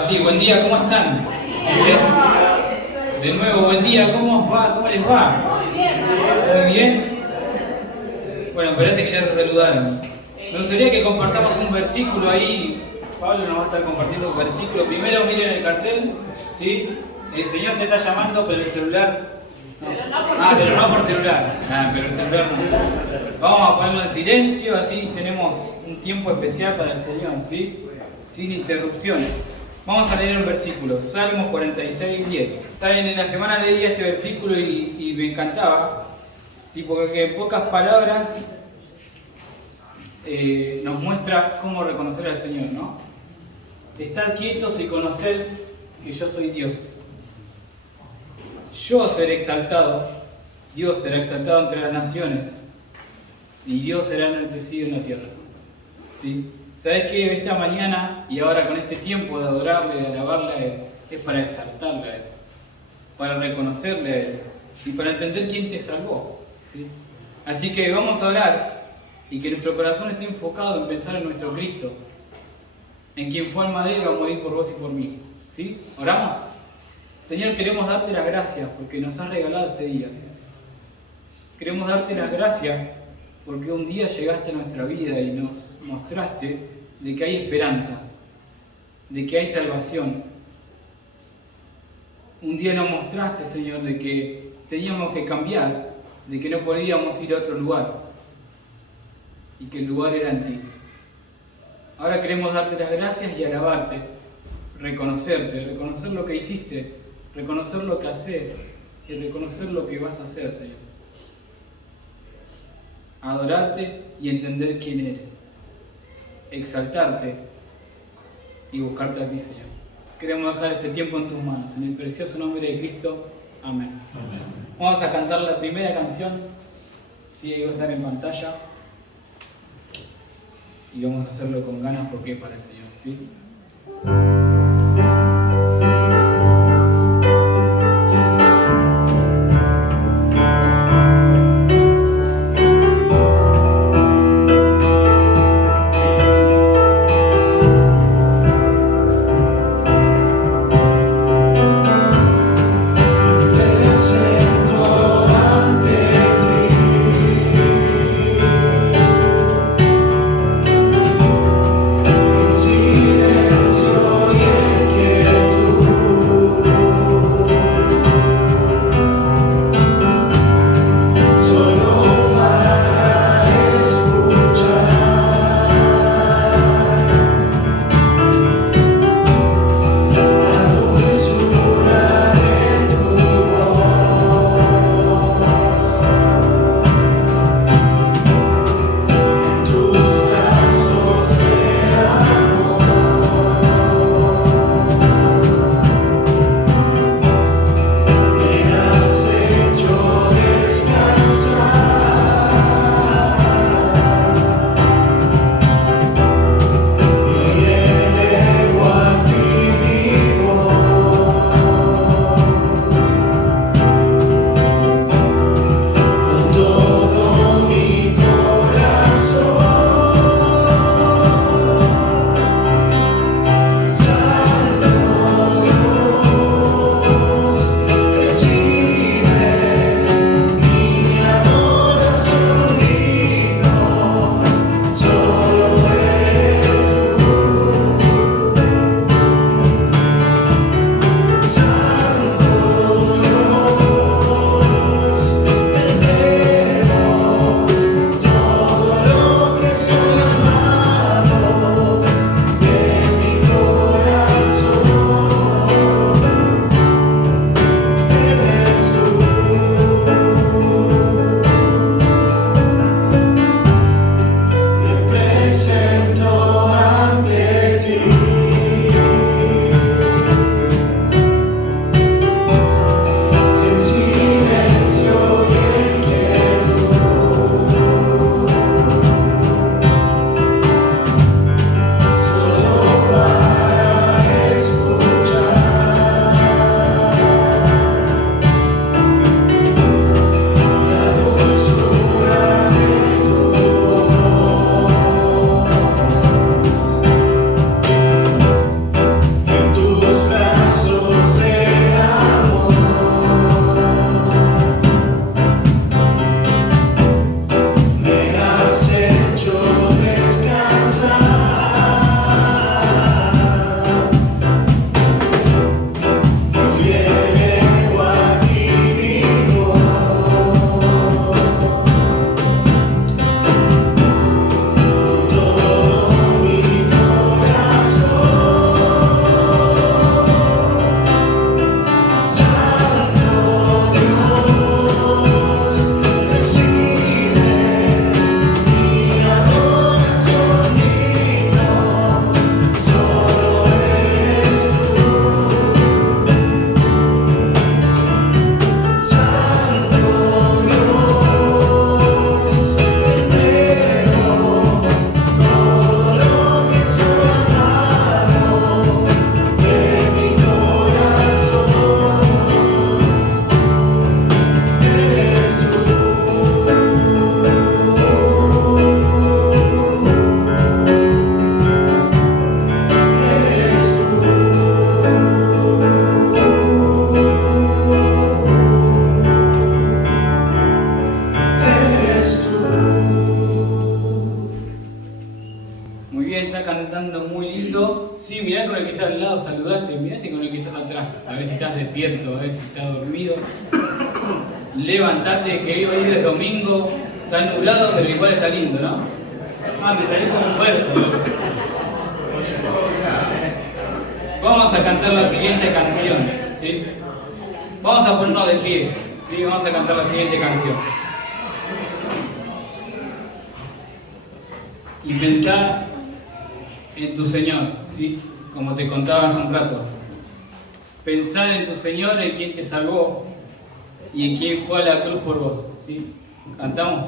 Ahora sí, buen día, ¿cómo están? ¿Bien? De nuevo, buen día, ¿cómo os va? ¿Cómo les va? Muy bien. Bueno, parece que ya se saludaron. Me gustaría que compartamos un versículo ahí. Pablo nos va a estar compartiendo un versículo. Primero miren el cartel, ¿sí? El Señor te está llamando, pero el celular... No. Pero no por celular. Pero el celular no. Vamos a ponerlo en silencio, así tenemos un tiempo especial para el Señor, ¿sí? Sin interrupciones. Vamos a leer un versículo, Salmos 46, 10. Saben, en la semana leí este versículo y me encantaba, ¿sí? Porque en pocas palabras nos muestra cómo reconocer al Señor, ¿no? Estad quietos y conoced que yo soy Dios. Yo seré exaltado, Dios será exaltado entre las naciones y Dios será enaltecido en la tierra. ¿Sí? ¿Sabes que esta mañana y ahora con este tiempo de adorarle, de alabarle a Él, es para exaltarle a Él, para reconocerle a Él y para entender quién te salvó? ¿Sí? Así que vamos a orar y que nuestro corazón esté enfocado en pensar en nuestro Cristo, en quien fue al madero a morir por vos y por mí. ¿Sí? ¿Oramos? Señor, queremos darte las gracias porque nos has regalado este día. Queremos darte las gracias porque un día llegaste a nuestra vida y nos mostraste de que hay esperanza, de que hay salvación. Un día nos mostraste, Señor, de que teníamos que cambiar, de que no podíamos ir a otro lugar y que el lugar era en ti. Ahora queremos darte las gracias y alabarte, reconocerte, reconocer lo que hiciste, reconocer lo que haces y reconocer lo que vas a hacer, Señor. Adorarte y entender quién eres. Exaltarte y buscarte a ti, Señor. Queremos dejar este tiempo en tus manos. En el precioso nombre de Cristo. Amén. Amén. Vamos a cantar la primera canción. Sí, ahí va a estar en pantalla. Y vamos a hacerlo con ganas porque es para el Señor, ¿sí? Silencio. mirate con el que estás atrás, a ver si estás despierto, a ver si estás dormido. Levantate, que hoy es domingo, está nublado, pero igual está lindo, ¿no? Me salí con fuerza, loco. Vamos a cantar la siguiente canción, ¿sí? Vamos a ponernos de pie, ¿sí? Vamos a cantar la siguiente canción. Y pensar en tu Señor, ¿sí? Como te contaba hace un rato. Pensar en tu Señor, en quien te salvó y en quien fue a la cruz por vos, ¿sí? ¿Cantamos?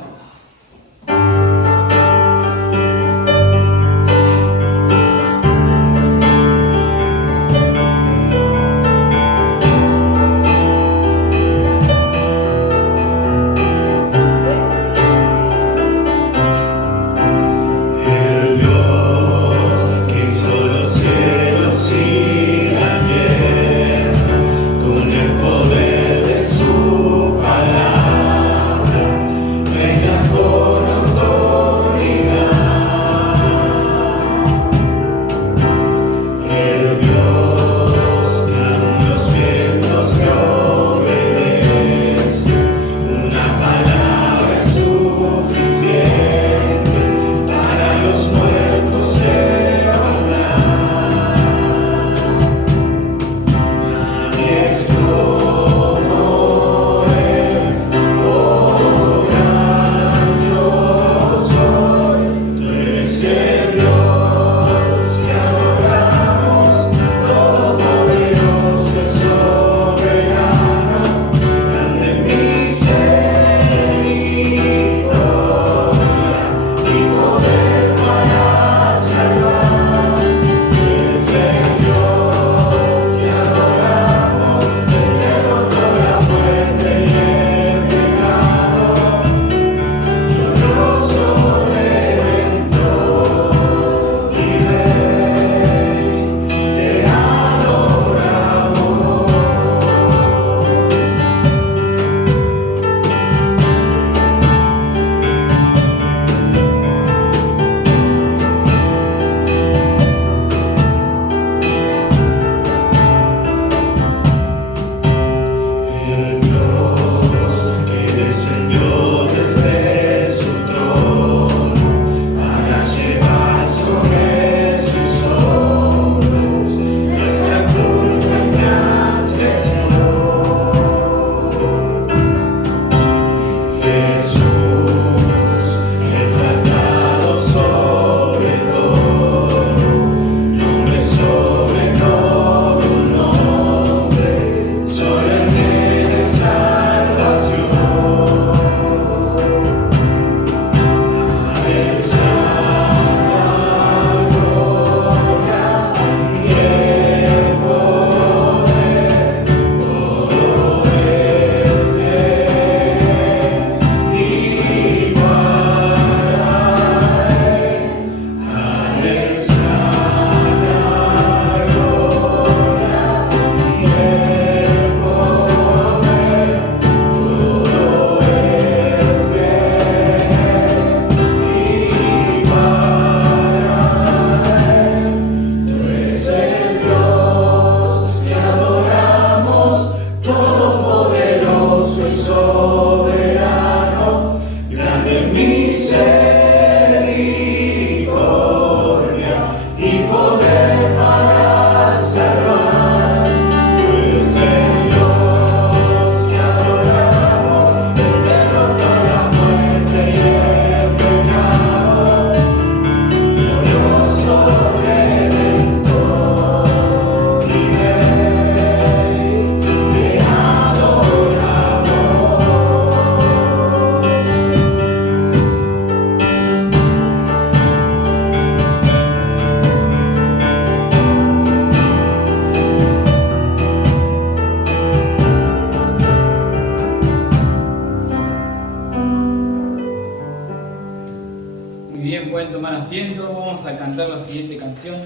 asiento, vamos a cantar la siguiente canción.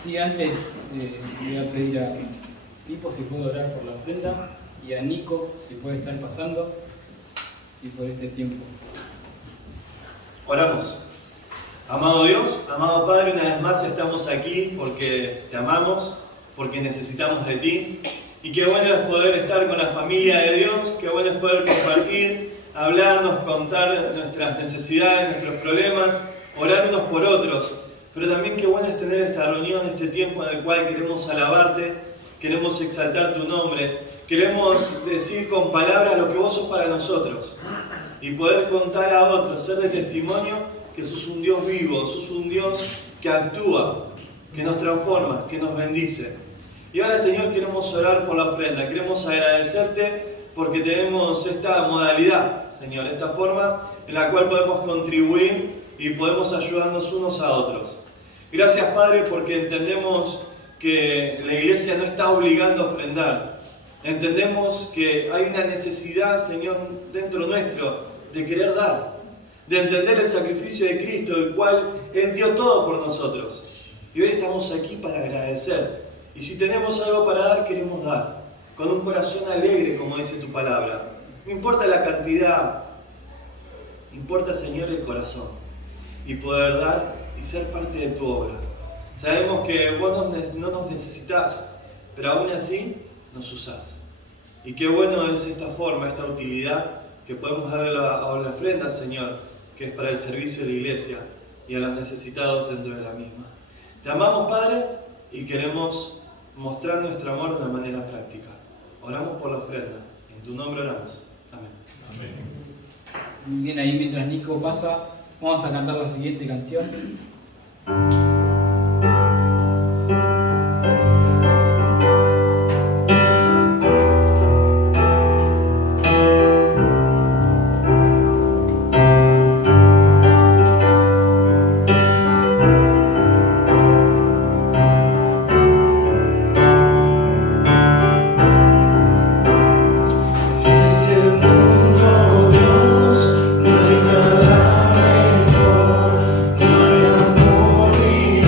Sí, antes voy a pedir a Pipo si puede orar por la ofrenda y a Nico si puede estar pasando, sí, por este tiempo. Oramos. Amado Dios, amado Padre, una vez más estamos aquí porque te amamos, porque necesitamos de ti. Y qué bueno es poder estar con la familia de Dios, qué bueno es poder compartir, hablarnos, contar nuestras necesidades, nuestros problemas, orar unos por otros. Pero también qué bueno es tener esta reunión, este tiempo en el cual queremos alabarte, queremos exaltar tu nombre, queremos decir con palabras lo que vos sos para nosotros y poder contar a otros, ser de testimonio que sos un Dios vivo, sos un Dios que actúa, que nos transforma, que nos bendice. Y ahora, Señor, queremos orar por la ofrenda, queremos agradecerte porque tenemos esta modalidad, Señor, esta forma en la cual podemos contribuir y podemos ayudarnos unos a otros. Gracias, Padre, porque entendemos que la iglesia no está obligando a ofrendar. Entendemos que hay una necesidad, Señor, dentro nuestro de querer dar, de entender el sacrificio de Cristo, el cual Él dio todo por nosotros. Y hoy estamos aquí para agradecer. Y si tenemos algo para dar, queremos dar, con un corazón alegre, como dice tu palabra. No importa la cantidad, importa, Señor, el corazón. Y poder dar y ser parte de tu obra. Sabemos que vos no nos necesitás, pero aún así nos usás. Y qué bueno es esta forma, esta utilidad que podemos darle a la ofrenda, Señor, que es para el servicio de la iglesia y a los necesitados dentro de la misma. Te amamos, Padre, y queremos mostrar nuestro amor de una manera práctica. Oramos por la ofrenda. En tu nombre oramos. Amén. Amén. Muy bien, ahí mientras Nico pasa, vamos a cantar la siguiente canción. No hay amor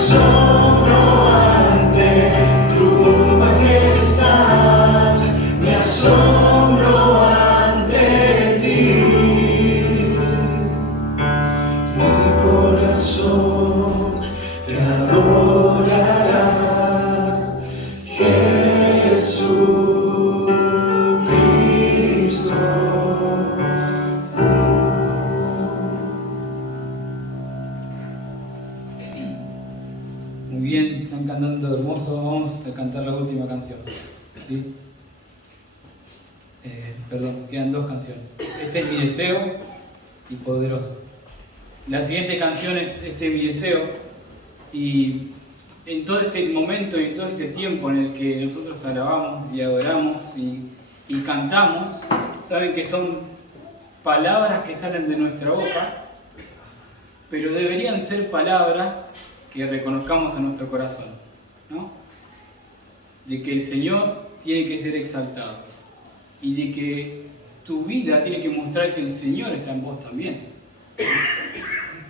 asombro ante tu majestad, me asombro ante ti. Mi corazón te adorará, Jesucristo. Muy bien, están cantando hermoso. Vamos a cantar la última canción. ¿Sí? Perdón, quedan 2 canciones. Este es mi deseo y poderoso. La siguiente canción es Este es mi deseo. Y en todo este momento y en todo este tiempo en el que nosotros alabamos y adoramos y cantamos, saben que son palabras que salen de nuestra boca, pero deberían ser palabras que reconozcamos en nuestro corazón, ¿no? De que el Señor tiene que ser exaltado y de que tu vida tiene que mostrar que el Señor está en vos también.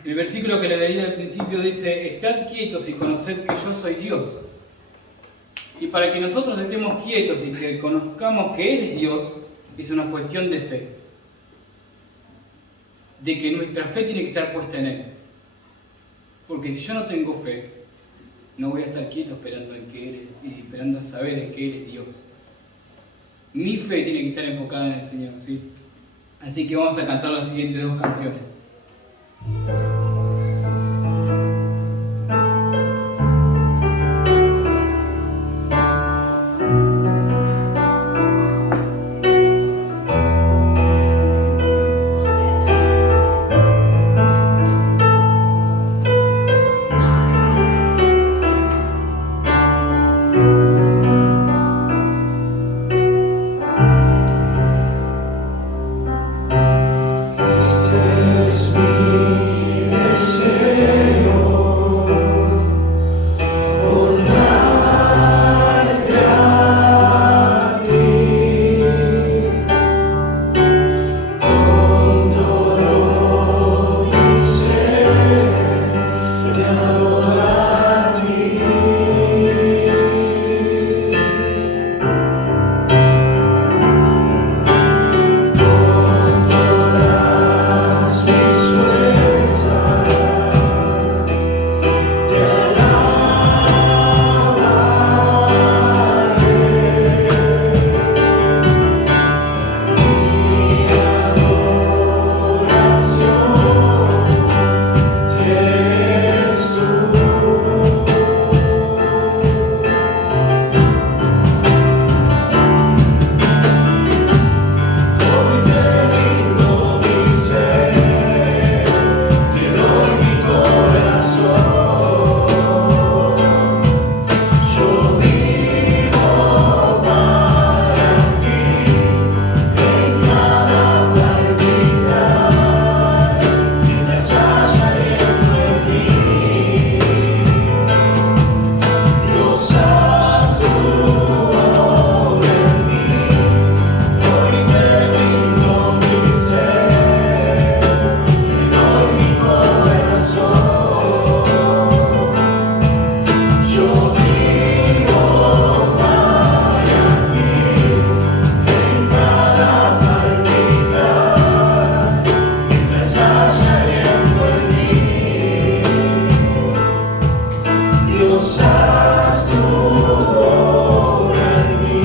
El versículo que le leí al principio dice: estad quietos y conoced que yo soy Dios. Y para que nosotros estemos quietos y que conozcamos que Él es Dios, es una cuestión de fe. De que nuestra fe tiene que estar puesta en Él. Porque si yo no tengo fe, no voy a estar quieto esperando a saber en que Él es Dios. Mi fe tiene que estar enfocada en el Señor, ¿sí? Así que vamos a cantar las siguientes 2 canciones. Este es mi deseo, honrarte a ti, con todo mi ser, te adoro a ti. Con todas mis fuerzas te alabaré. Mi adoración eres tú. Hoy te rindo mi ser, te doy mi corazón. Yo vivo para ti, en cada palpitar, mientras haya aliento en mí. Dios, haz tu obra en mí. Hoy te rindo mi ser, te doy mi corazón. Yo vivo para ti, en cada palpitar, mientras haya aliento en mí. Dios, haz tu obra en mí.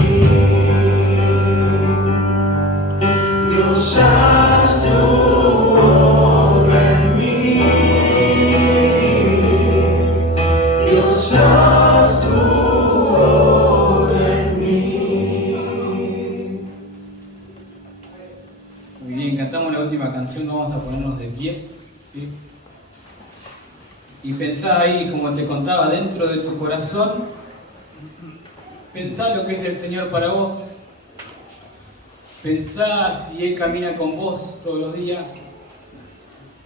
Dios, haz tu obra en mí. Dios, haz tu obra en mí. Muy bien, cantamos la última canción, vamos a ponernos de pie, ¿sí? Y pensá ahí, como te contaba, dentro de tu corazón, pensá lo que es el Señor para vos. Pensá si Él camina con vos todos los días.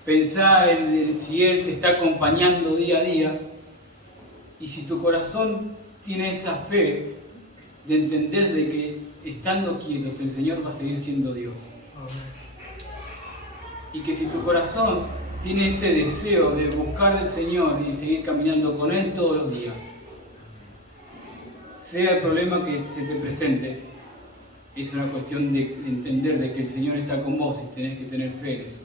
Pensá si Él te está acompañando día a día. Y si tu corazón tiene esa fe de entender de que estando quietos el Señor va a seguir siendo Dios. Y que si tu corazón tiene ese deseo de buscar al Señor y seguir caminando con Él todos los días. Sea el problema que se te presente, es una cuestión de entender de que el Señor está con vos y tenés que tener fe en eso.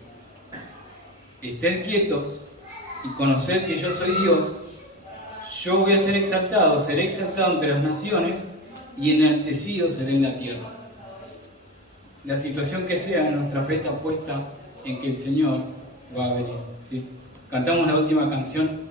Estén quietos y conocer que yo soy Dios. Yo voy a ser exaltado, seré exaltado entre las naciones y enaltecido seré en la tierra. La situación que sea, nuestra fe está puesta en que el Señor va a venir, ¿sí? Cantamos la última canción.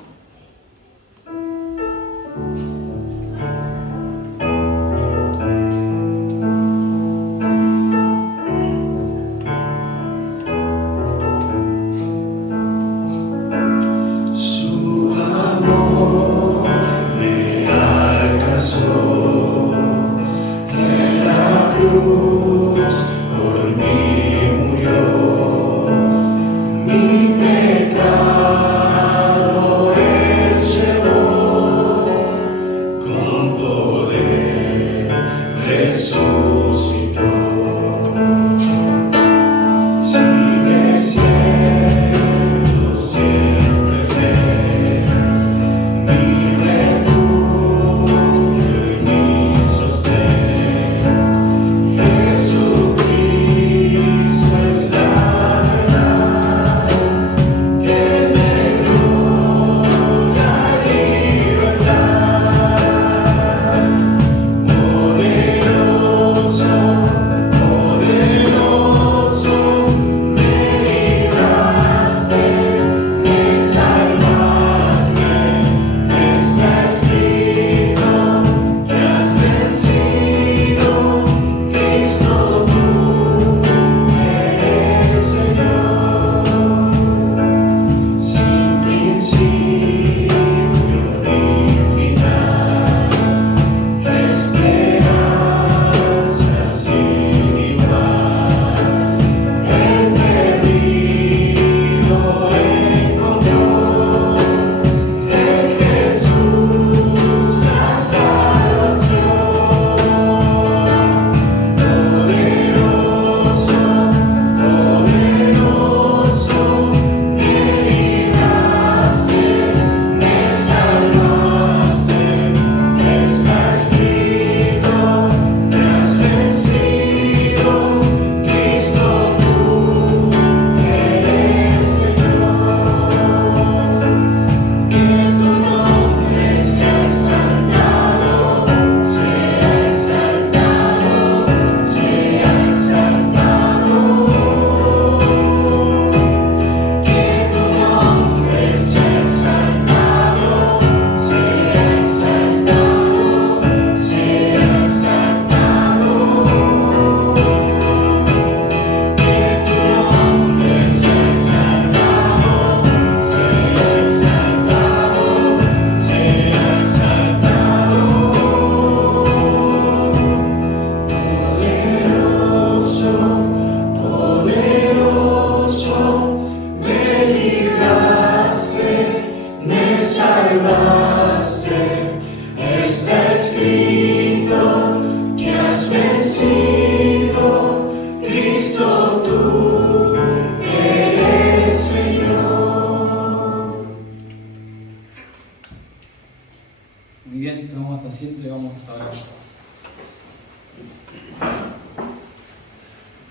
Asiento y vamos a orar.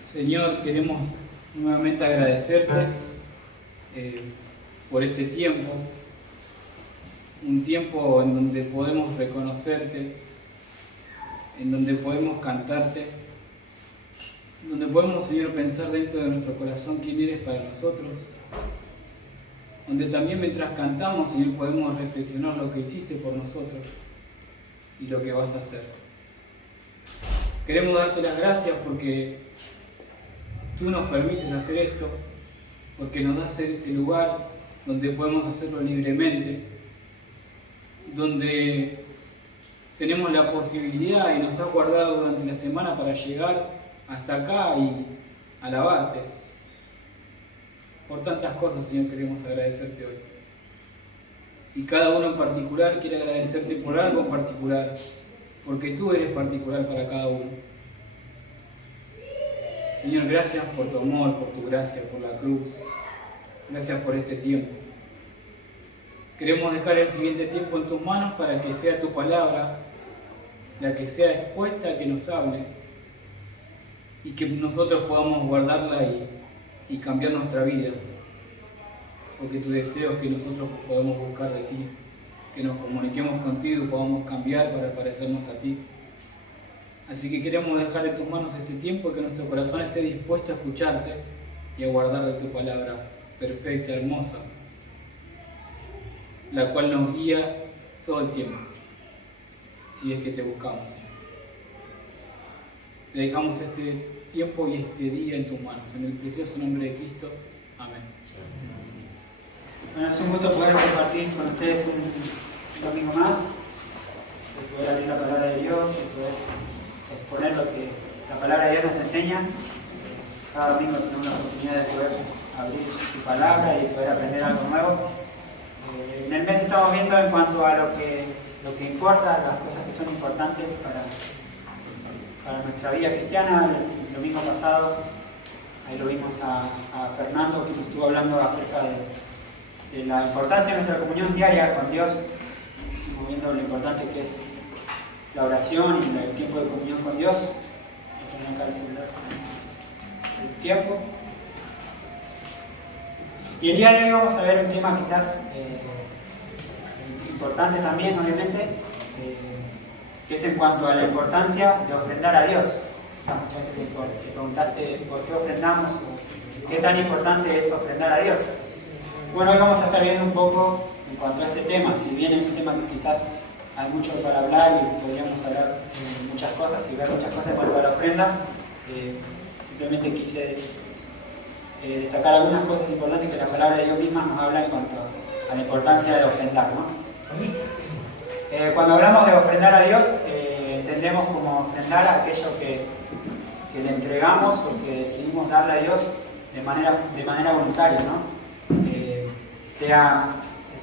Señor, queremos nuevamente agradecerte por este tiempo, un tiempo en donde podemos reconocerte, en donde podemos cantarte, en donde podemos, Señor, pensar dentro de nuestro corazón quién eres para nosotros, donde también mientras cantamos, Señor, podemos reflexionar lo que hiciste por nosotros y lo que vas a hacer. Queremos darte las gracias porque tú nos permites hacer esto, porque nos das este lugar donde podemos hacerlo libremente, donde tenemos la posibilidad y nos has guardado durante la semana para llegar hasta acá y alabarte. Por tantas cosas, Señor, queremos agradecerte hoy. Y cada uno en particular quiere agradecerte por algo en particular, porque tú eres particular para cada uno. Señor, gracias por tu amor, por tu gracia, por la cruz. Gracias por este tiempo. Queremos dejar el siguiente tiempo en tus manos para que sea tu palabra la que sea expuesta, que nos hable y que nosotros podamos guardarla y cambiar nuestra vida. Porque tu deseo es que nosotros podamos buscar de ti, que nos comuniquemos contigo y podamos cambiar para parecernos a ti. Así que queremos dejar en tus manos este tiempo y que nuestro corazón esté dispuesto a escucharte y a guardar de tu palabra perfecta, hermosa, la cual nos guía todo el tiempo, si es que te buscamos, Señor. Te dejamos este tiempo y este día en tus manos, en el precioso nombre de Cristo. Amén. Bueno, es un gusto poder compartir con ustedes un domingo más, de poder abrir la palabra de Dios y poder exponer lo que la palabra de Dios nos enseña. Cada domingo tenemos la oportunidad de poder abrir su palabra y poder aprender algo nuevo. En el mes estamos viendo en cuanto a lo que importa, las cosas que son importantes para nuestra vida cristiana. El domingo pasado ahí lo vimos a Fernando, que nos estuvo hablando acerca de la importancia de nuestra comunión diaria con Dios. Estamos viendo lo importante que es la oración y el tiempo de comunión con Dios. Voy a poner acá el celular con el tiempo. Y el día de hoy vamos a ver un tema quizás importante también, obviamente, que es en cuanto a la importancia de ofrendar a Dios. Muchas veces te preguntaste por qué ofrendamos, o qué tan importante es ofrendar a Dios. Bueno, hoy vamos a estar viendo un poco en cuanto a ese tema. Si bien es un tema que quizás hay mucho para hablar y podríamos hablar de muchas cosas y ver muchas cosas en cuanto a la ofrenda, simplemente quise destacar algunas cosas importantes que la palabra de Dios misma nos habla en cuanto a la importancia de ofrendar, ¿no? Cuando hablamos de ofrendar a Dios, entendemos como ofrendar aquello que le entregamos o que decidimos darle a Dios de manera voluntaria, ¿no? Sea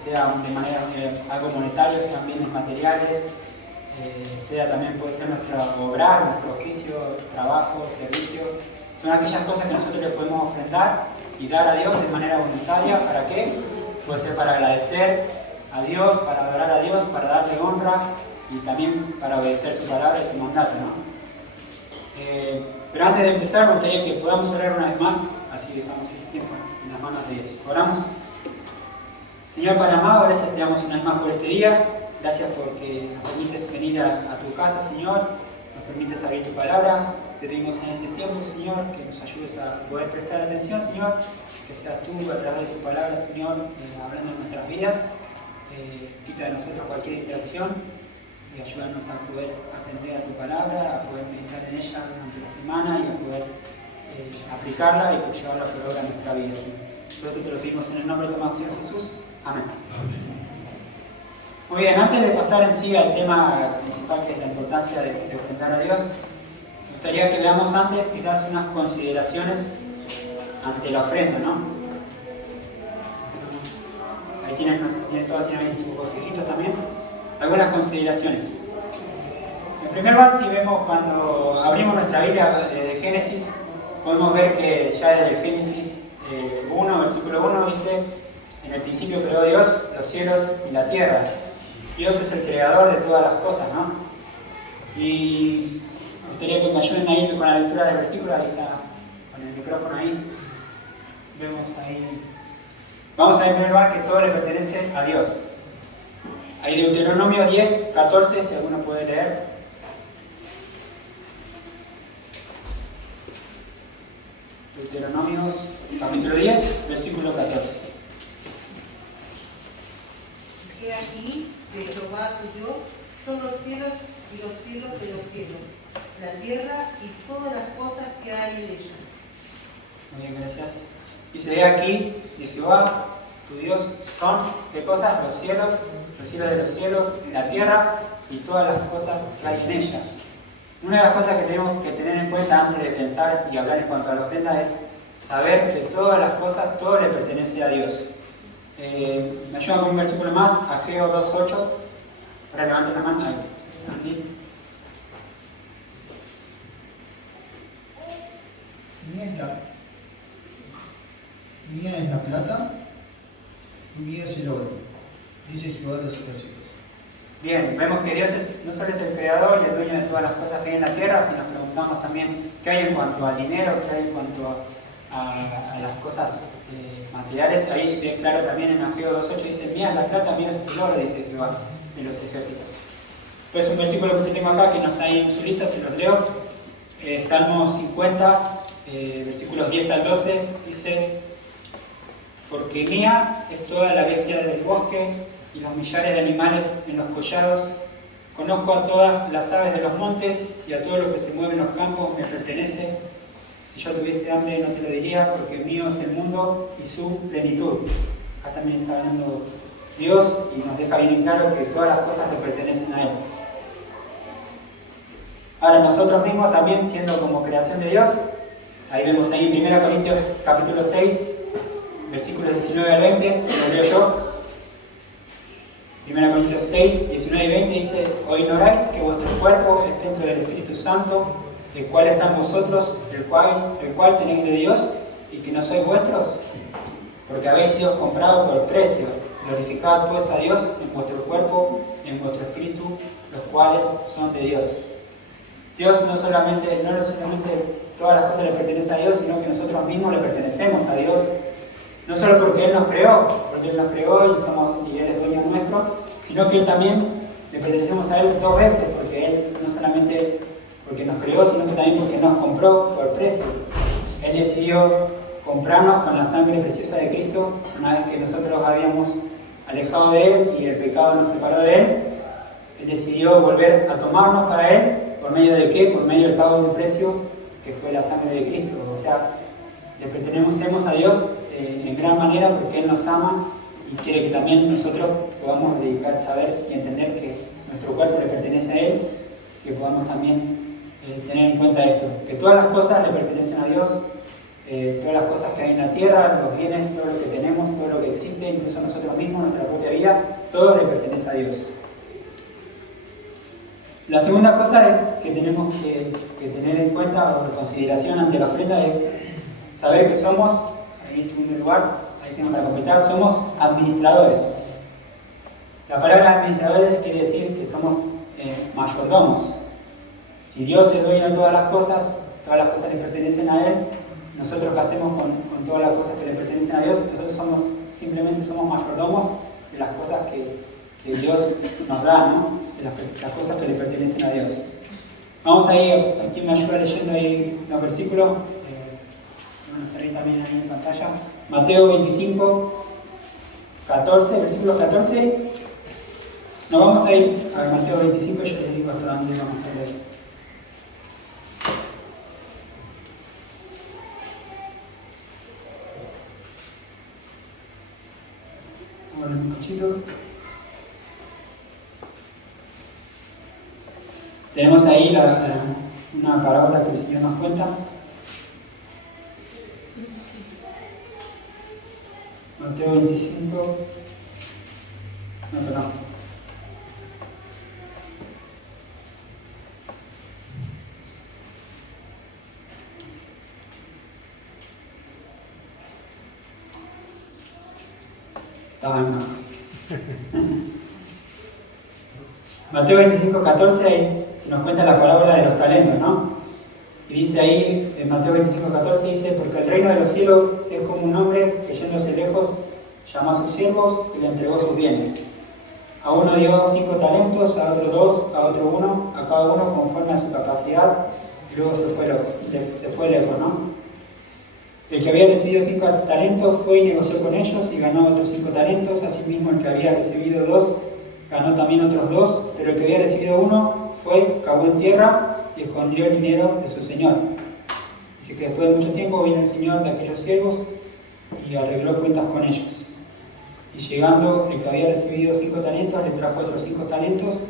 de manera algo monetario, sean bienes materiales, sea también puede ser nuestro obrar, nuestro oficio, trabajo, servicio. Son aquellas cosas que nosotros le podemos ofrendar y dar a Dios de manera voluntaria. ¿Para qué? Puede ser para agradecer a Dios, para adorar a Dios, para darle honra y también para obedecer su palabra y su mandato, ¿no? Pero antes de empezar me gustaría que podamos orar una vez más, así dejamos el tiempo en las manos de Dios. Oramos. Señor Padre amado, gracias te damos una vez más por este día. Gracias porque nos permites venir a tu casa, Señor. Nos permites abrir tu palabra. Te pedimos en este tiempo, Señor, que nos ayudes a poder prestar atención, Señor. Que seas tú a través de tu palabra, Señor, hablando en nuestras vidas. Quita de nosotros cualquier distracción y ayúdanos a poder aprender a tu palabra, a poder meditar en ella durante la semana y a poder aplicarla y llevarla por obra a nuestra vida, Señor. Todo esto te lo pedimos en el nombre de tu amado Señor Jesús. Amén. Muy bien, antes de pasar en sí al tema principal, que es la importancia de ofrendar a Dios, me gustaría que veamos antes quizás unas consideraciones ante la ofrenda, ¿no? Ahí tienen, no sé si todos tienen ahí sus bosquejitos también. Algunas consideraciones. En primer lugar, si vemos cuando abrimos nuestra Biblia de Génesis, podemos ver que ya desde el Génesis 1, versículo 1 dice: en el principio creó Dios los cielos y la tierra. Dios es el creador de todas las cosas, ¿no? Y me gustaría que me ayuden ahí con la lectura del versículo. Ahí está, con el micrófono ahí. Vemos ahí. Vamos a ver en primer lugar que todo le pertenece a Dios. Ahí Deuteronomio 10, 14, si alguno puede leer. Deuteronomios, capítulo 10, versículo 14. He aquí, de Jehová tu Dios son los cielos y los cielos de los cielos, la tierra y todas las cosas que hay en ella. Muy bien, gracias. Dice: he aquí, de Jehová tu Dios son, ¿qué cosas? Los cielos de los cielos, la tierra y todas las cosas que hay en ella. Una de las cosas que tenemos que tener en cuenta antes de pensar y hablar en cuanto a la ofrenda es saber que todas las cosas, todo le pertenece a Dios. Me ayuda con un versículo más, Ageo 2.8. Ahora levanten la mano. Ahí. Andy. Mía es la plata y mío es el oro, dice Jehová de los ejércitos. Bien, vemos que Dios no solo es el creador y el dueño de todas las cosas que hay en la tierra, sino nos preguntamos también qué hay en cuanto al dinero, qué hay en cuanto a las cosas materiales. Ahí es claro también en Ageo 2.8 dice, mía es la plata, mío es el oro, dice Jehová de los ejércitos. Pues un versículo que tengo acá que no está ahí en su lista, se los leo. Salmo 50, versículos 10 al 12, dice, porque mía es toda la bestia del bosque y los millares de animales en los collados. Conozco a todas las aves de los montes y a todo lo que se mueve en los campos me pertenece. Si yo tuviese hambre no te lo diría, porque mío es el mundo y su plenitud. Acá también está hablando Dios y nos deja bien en claro que todas las cosas le pertenecen a Él. Ahora nosotros mismos también, siendo como creación de Dios, ahí vemos ahí en 1 Corintios capítulo 6, versículos 19 al 20, se lo leo yo. 1 Corintios 6, 19 y 20 dice, ¿o ignoráis que vuestro cuerpo es templo del Espíritu Santo, el cual está en vosotros, el cual tenéis de Dios, y que no sois vuestros? Porque habéis sido comprados por precio. Glorificad pues a Dios en vuestro cuerpo y en vuestro espíritu, los cuales son de Dios. Dios no solamente todas las cosas le pertenecen a Dios, sino que nosotros mismos le pertenecemos a Dios. No solo porque Él nos creó y Él es dueño nuestro, sino que Él también le pertenecemos a Él dos veces, porque Él no solamente porque nos creó, sino que también porque nos compró por precio. Él decidió comprarnos con la sangre preciosa de Cristo, una vez que nosotros habíamos alejado de Él y el pecado nos separó de Él. Él decidió volver a tomarnos para Él. ¿Por medio de qué? Por medio del pago de un precio que fue la sangre de Cristo. O sea, le pertenecemos a Dios en gran manera porque Él nos ama y quiere que también nosotros podamos dedicar, saber y entender que nuestro cuerpo le pertenece a Él, que podamos también tener en cuenta esto, que todas las cosas le pertenecen a Dios, todas las cosas que hay en la tierra, los bienes, todo lo que tenemos, todo lo que existe, incluso nosotros mismos, nuestra propia vida, todo le pertenece a Dios. La segunda cosa que tenemos que tener en cuenta o en consideración ante la ofrenda es saber que somos, ahí en segundo lugar, ahí tengo para completar, somos administradores. La palabra administradores quiere decir que somos mayordomos. Si Dios es dueño de todas las cosas le pertenecen a Él. Nosotros qué hacemos con todas las cosas que le pertenecen a Dios, nosotros simplemente somos mayordomos de las cosas que Dios nos da, ¿no? De las cosas que le pertenecen a Dios. Vamos ahí, aquí me ayuda leyendo ahí los versículos, van a salir también ahí en pantalla. Mateo 25, 14, versículo 14. Nos vamos a ir a Mateo 25, yo les digo hasta dónde vamos a leer. Vamos a ver un cachito. Tenemos ahí una parábola que el Señor nos cuenta. Mateo 25. No, perdón. Estaba en más. Mateo 25, 14, ahí se nos cuenta la parábola de los talentos, ¿no? Y dice ahí, en Mateo 25, 14, dice, porque el reino de los cielos es como un hombre que yéndose lejos llamó a sus siervos y le entregó sus bienes. A uno dio 5 talentos, a otro 2, a otro 1, a cada uno conforme a su capacidad, y luego se fue lejos, ¿no? El que había recibido 5 talentos fue y negoció con ellos y ganó otros 5 talentos, asimismo el que había recibido 2 ganó también otros 2, pero el que había recibido 1 fue, cavó en tierra y escondió el dinero de su señor. Así que después de mucho tiempo vino el señor de aquellos siervos y arregló cuentas con ellos. Y llegando, el que había recibido 5 talentos le trajo otros 5 talentos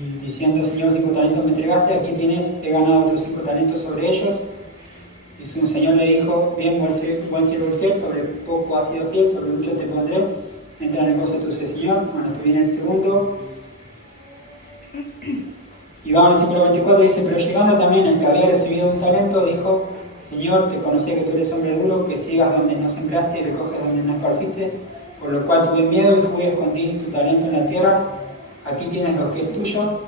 y diciendo, Señor, 5 talentos me entregaste, aquí tienes, he ganado otros 5 talentos sobre ellos. Y su señor le dijo, bien, buen siervo fiel, sobre poco has sido fiel, sobre mucho te pondré, entra en el gozo de tu Señor. Bueno, después viene el segundo. Y vamos al versículo 24, dice, pero llegando también el que había recibido un talento, dijo, Señor, te conocía que tú eres hombre duro, que siegas donde no sembraste y recoges donde no esparciste, por lo cual tuve miedo y fui a escondí tu talento en la tierra. Aquí tienes lo que es tuyo.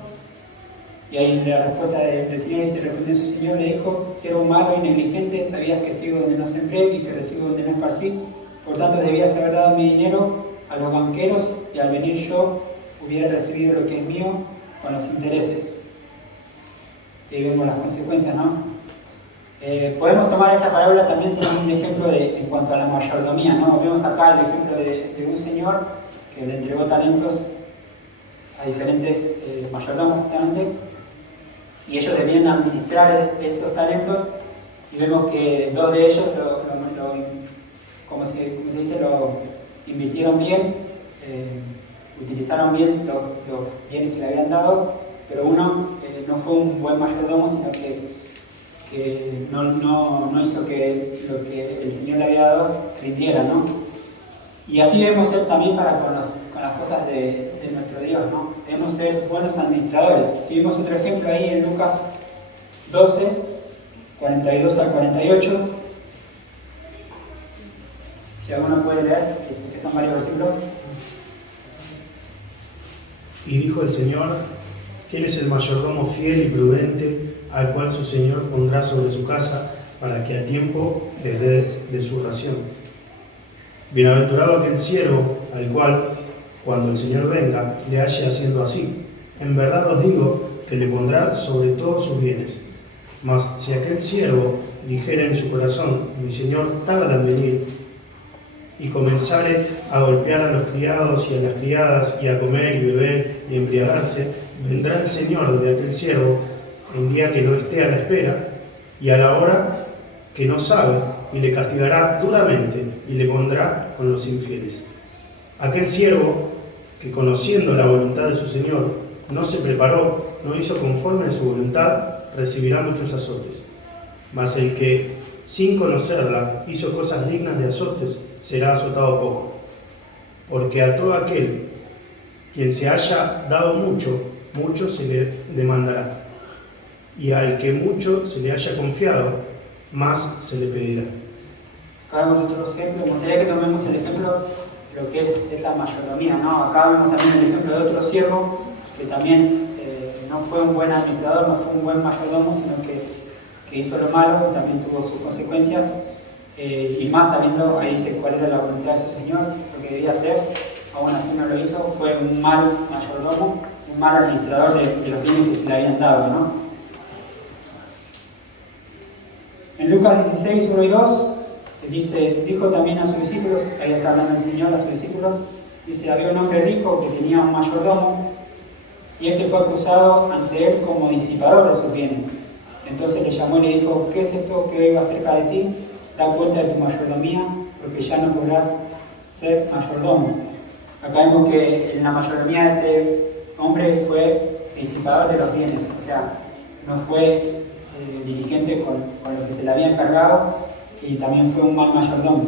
Y ahí la respuesta del Señor dice, respondió su Señor, le dijo, siervo malo y negligente, sabías que sigo donde no sembré y que recibo donde no esparcí, por tanto debías haber dado mi dinero a los banqueros y al venir yo hubiera recibido lo que es mío con los intereses. Y ahí vemos las consecuencias, ¿no? Podemos tomar esta parábola también, tenemos un ejemplo en cuanto a la mayordomía, ¿no? Vemos acá el ejemplo de un señor que le entregó talentos a diferentes mayordomos justamente, y ellos debían administrar esos talentos, y vemos que dos de ellos como se dice, lo invirtieron bien, utilizaron bien los bienes que le habían dado, pero uno no fue un buen mayordomo, sino que no hizo que lo que el Señor le había dado rindiera, ¿no? Y así debemos ser también con las cosas de nuestro Dios, ¿no? Debemos ser buenos administradores. Si vimos otro ejemplo ahí en Lucas 12, 42 al 48, si alguno puede leer, que son varios versículos. Y dijo el Señor, ¿quién es el mayordomo fiel y prudente al cual su Señor pondrá sobre su casa para que a tiempo les dé de su ración? Bienaventurado aquel siervo al cual, cuando el Señor venga, le halle haciendo así. En verdad os digo que le pondrá sobre todos sus bienes. Mas si aquel siervo dijere en su corazón, mi Señor tarda en venir, y comenzare a golpear a los criados y a las criadas, y a comer y beber y embriagarse, vendrá el Señor de aquel siervo en día que no esté a la espera, y a la hora que no sabe, y le castigará duramente, y le pondrá con los infieles. Aquel siervo que, conociendo la voluntad de su Señor, no se preparó, no hizo conforme a su voluntad, recibirá muchos azotes. Mas el que, sin conocerla, hizo cosas dignas de azotes, será azotado poco. Porque a todo aquel quien se haya dado mucho, mucho se le demandará. Y al que mucho se le haya confiado, más se le pedirá. Acá vemos otro ejemplo. Me gustaría que tomemos el ejemplo de lo que es la mayordomía, ¿no? Acá vemos también el ejemplo de otro siervo que también no fue un buen administrador, no fue un buen mayordomo, sino que hizo lo malo y también tuvo sus consecuencias. Y más sabiendo, ahí dice cuál era la voluntad de su Señor, lo que debía hacer, aún así no lo hizo, fue un mal mayordomo, un mal administrador de los bienes que se le habían dado, ¿no? En Lucas 16, 1 y 2, dijo también a sus discípulos, ahí está hablando el Señor a sus discípulos, dice, había un hombre rico que tenía un mayordomo, y este fue acusado ante él como disipador de sus bienes. Entonces le llamó y le dijo, ¿qué es esto que oigo acerca de ti? Da cuenta de tu mayordomía, porque ya no podrás ser mayordomo. Acá vemos que en la mayordomía de este hombre fue disipador de los bienes, o sea, no fue diligente con lo que se le había encargado y también fue un mal mayordomo.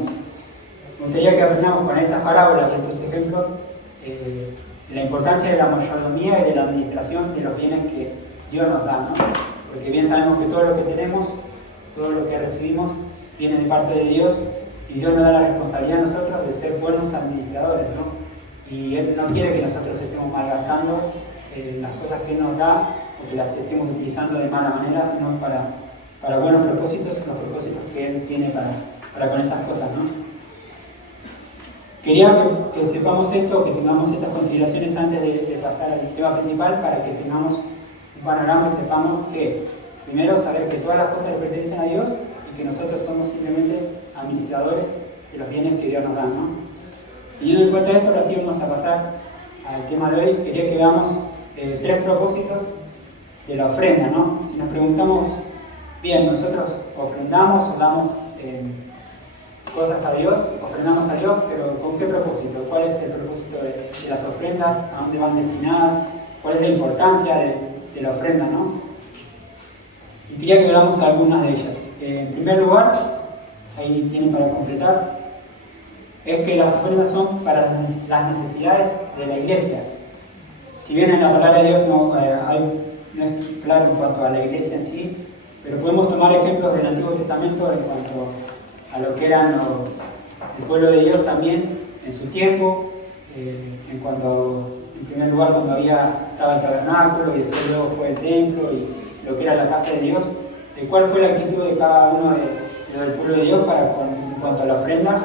Me gustaría que aprendamos con estas parábolas y estos ejemplos la importancia de la mayordomía y de la administración de los bienes que Dios nos da, ¿no? Porque bien sabemos que todo lo que tenemos, todo lo que recibimos, viene de parte de Dios y Dios nos da la responsabilidad a nosotros de ser buenos administradores, ¿no? Y Él no quiere que nosotros estemos malgastando las cosas que Él nos da o que las estemos utilizando de mala manera, sino para buenos propósitos, los propósitos que Él tiene para con esas cosas, ¿no? Quería que sepamos esto, que tengamos estas consideraciones antes de pasar al tema principal, para que tengamos un panorama y sepamos que, primero, saber que todas las cosas le pertenecen a Dios y que nosotros somos simplemente administradores de los bienes que Dios nos da, ¿no? Teniendo en cuenta esto, ahora sí vamos a pasar al tema de hoy. Quería que veamos 3 propósitos de la ofrenda, ¿no? Si nos preguntamos, bien, nosotros ofrendamos o damos cosas a Dios, ofrendamos a Dios, pero ¿con qué propósito? ¿Cuál es el propósito de las ofrendas? ¿A dónde van destinadas? ¿Cuál es la importancia de la ofrenda, no? Y quería que veamos algunas de ellas. En primer lugar, ahí tienen para completar, es que las ofrendas son para las necesidades de la iglesia. Si bien en la palabra de Dios no es claro en cuanto a la iglesia en sí, Pero podemos tomar ejemplos del Antiguo Testamento en cuanto a lo que eran el pueblo de Dios también en su tiempo, en cuanto, en primer lugar, cuando estaba el tabernáculo y después luego fue el templo y lo que era la casa de Dios, de cuál fue la actitud de cada uno del pueblo de Dios en cuanto a la ofrenda,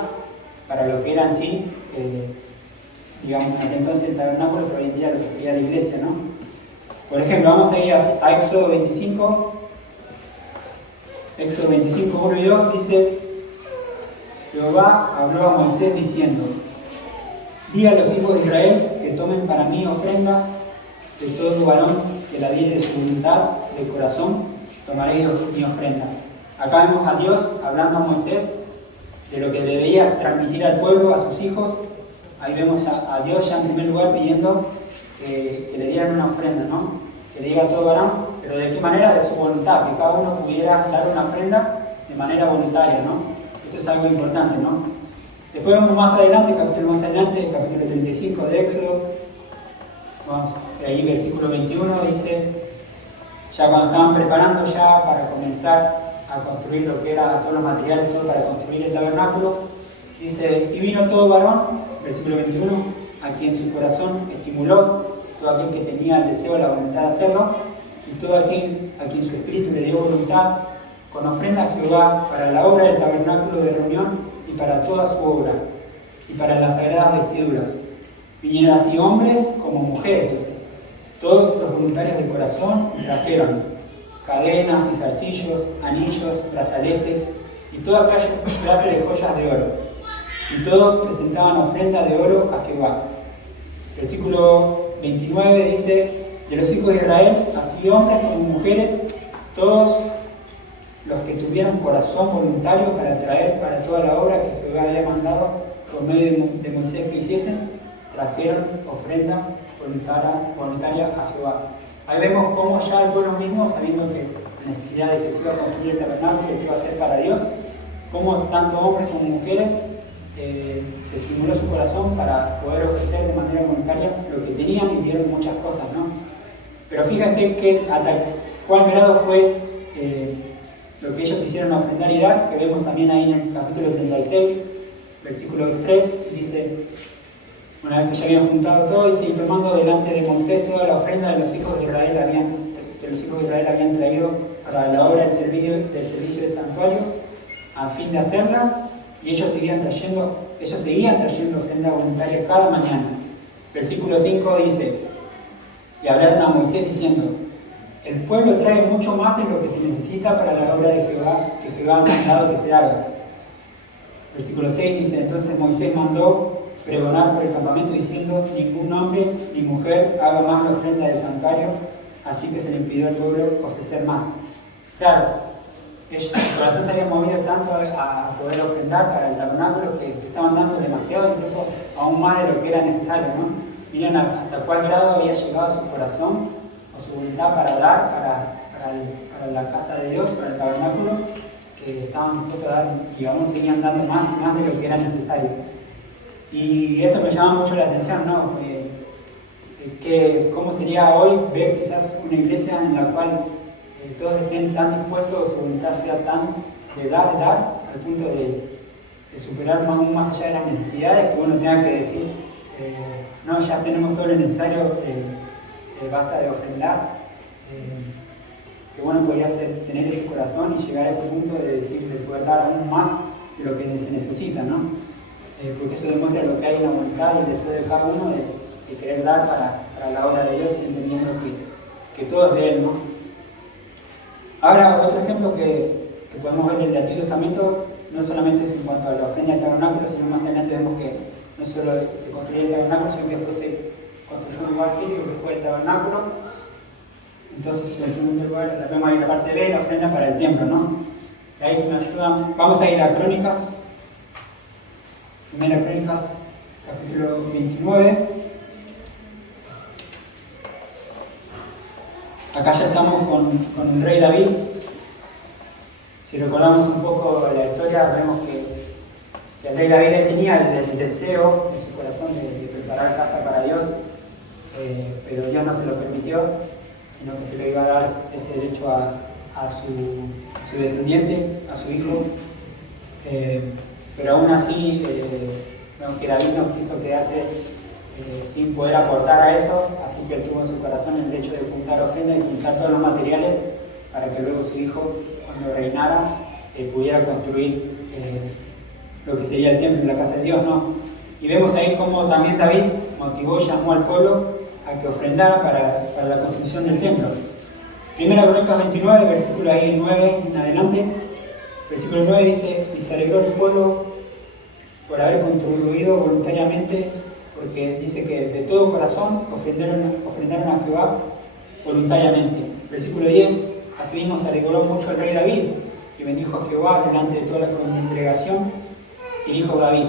para lo que era en sí, digamos, en aquel entonces el tabernáculo, pero hoy en día lo que sería la iglesia, ¿no? Por ejemplo, vamos a ir a Éxodo 25. Éxodo 25, 1 y 2 dice: Jehová habló a Moisés diciendo: Di a los hijos de Israel que tomen para mí ofrenda de todo varón que la diere de su voluntad, de corazón, tomaréis mi ofrenda. Acá vemos a Dios hablando a Moisés de lo que debía transmitir al pueblo, a sus hijos. Ahí vemos a Dios ya en primer lugar pidiendo que le dieran una ofrenda, ¿no? Que le diga a todo varón, pero de qué manera, de su voluntad, que cada uno pudiera dar una ofrenda de manera voluntaria, ¿no? Esto es algo importante, ¿no? Después vemos más adelante, capítulo 35 de Éxodo, vamos, ahí versículo 21 dice, ya cuando estaban preparando ya para comenzar a construir lo que era todos los materiales, todo para construir el tabernáculo, dice: y vino todo varón, versículo 21, a quien su corazón estimuló, todo aquel que tenía el deseo, la voluntad de hacerlo, y todo aquel a quien su espíritu le dio voluntad, con ofrenda a Jehová para la obra del tabernáculo de reunión y para toda su obra, y para las sagradas vestiduras. Vinieron así hombres como mujeres, dice, todos los voluntarios de corazón, y trajeron cadenas y zarcillos, anillos, brazaletes y toda clase de joyas de oro. Y todos presentaban ofrenda de oro a Jehová. Versículo 29 dice: de los hijos de Israel, así hombres como mujeres, todos los que tuvieran corazón voluntario para traer para toda la obra que Jehová había mandado por medio de Moisés que hiciesen, trajeron ofrenda voluntaria a Jehová. Ahí vemos cómo ya el pueblo mismo, sabiendo que la necesidad de que se iba a construir el tabernáculo y que iba a ser para Dios, cómo tanto hombres como mujeres se estimuló su corazón para poder ofrecer de manera voluntaria lo que tenían, y dieron muchas cosas, ¿no? Pero fíjense que hasta cuál grado fue lo que ellos quisieron ofrendar y dar, que vemos también ahí en el capítulo 36, versículo 3, dice: una vez que ya habían juntado todo, dice: y tomando delante de Moisés toda la ofrenda de los hijos de Israel habían traído para la obra del servicio del santuario, a fin de hacerla, y ellos seguían trayendo ofrenda voluntaria cada mañana. Versículo 5 dice: y hablaron a Moisés diciendo: el pueblo trae mucho más de lo que se necesita para la obra de Jehová, que Jehová ha mandado que se haga. Versículo 6 dice: entonces Moisés mandó pregonar por el campamento diciendo: ningún hombre ni mujer haga más la ofrenda del santuario, así que se le impidió al pueblo ofrecer más. Claro, su corazón se había movido tanto a poder ofrendar para el tabernáculo que estaban dando demasiado, incluso aún más de lo que era necesario, ¿no? Miren hasta cuál grado había llegado su corazón o su voluntad para dar para la casa de Dios, para el tabernáculo, que estaban dispuestos a dar, y aún seguían dando más y más de lo que era necesario. Y esto me llama mucho la atención, ¿no? ¿Cómo sería hoy ver quizás una iglesia en la cual todos estén tan dispuestos, su voluntad sea tan de dar, al punto de superar aún más allá de las necesidades, que uno tenga que decir, no, ya tenemos todo lo necesario, basta de ofrendar? Que bueno podría tener ese corazón y llegar a ese punto de decir, de poder dar aún más de lo que se necesita, ¿no? Porque eso demuestra lo que hay en la voluntad y el deseo de cada uno de querer dar para la obra de Dios, entendiendo que todo es de Él, ¿no? Ahora, otro ejemplo que podemos ver en el Antiguo Testamento, no solamente es en cuanto a la ofrenda del tabernáculo, sino más adelante vemos que no solo se construyó el tabernáculo, sino que después se construyó un lugar físico que fue el tabernáculo. Entonces, en segundo lugar, vemos ahí la parte B, la ofrenda para el templo, ¿no? Y ahí me ayudan. Vamos a ir a Crónicas, Primera Crónicas, capítulo 29. Acá ya estamos con el rey David. Si recordamos un poco la historia, vemos que el rey David tenía el deseo en su corazón de preparar casa para Dios, pero Dios no se lo permitió, sino que se le iba a dar ese derecho a a su descendiente, a su hijo. Pero aún así, que David no quiso quedarse sin poder aportar a eso, así que él tuvo en su corazón el hecho de juntar ofrendas y juntar todos los materiales para que luego su hijo, cuando reinara, pudiera construir lo que sería el templo y la casa de Dios, ¿no? Y vemos ahí cómo también David motivó y llamó al pueblo a que ofrendara para la construcción del templo. 1 Crónicas 29, versículo ahí 9 en adelante, versículo 9 dice: y se alegró el pueblo por haber contribuido voluntariamente, porque dice que de todo corazón ofrendaron a Jehová voluntariamente. Versículo 10, asimismo se alegró mucho el rey David, y bendijo a Jehová delante de toda la congregación, y dijo David: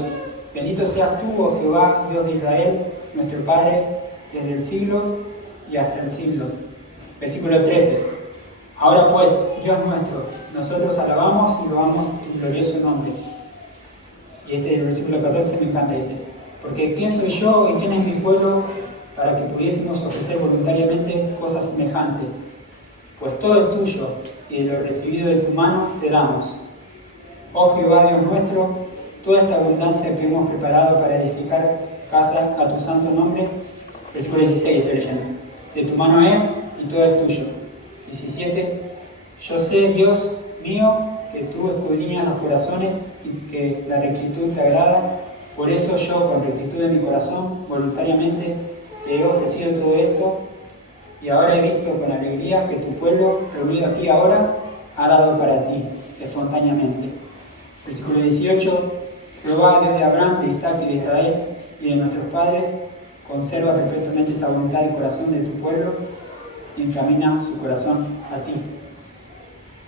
bendito seas tú, oh Jehová, Dios de Israel, nuestro Padre, desde el siglo y hasta el siglo. Versículo 13, ahora pues, Dios nuestro, nosotros alabamos y loamos tu glorioso nombre. Y el versículo 14 me encanta, dice: porque ¿quién soy yo y quién es mi pueblo para que pudiésemos ofrecer voluntariamente cosas semejantes? Pues todo es tuyo, y de lo recibido de tu mano te damos. Oh Jehová Dios nuestro, toda esta abundancia que hemos preparado para edificar casa a tu santo nombre, versículo 16 estoy leyendo, de tu mano es y todo es tuyo. 17, yo sé, Dios mío, que tú escudriñas los corazones y que la rectitud te agrada. Por eso yo, con rectitud de mi corazón, voluntariamente te he ofrecido todo esto, y ahora he visto con alegría que tu pueblo, reunido aquí ahora, ha dado para ti, espontáneamente. Versículo 18, Jehová, Dios de Abraham, de Isaac y de Israel, y de nuestros padres, conserva perpetuamente esta voluntad del corazón de tu pueblo, y encamina su corazón a ti.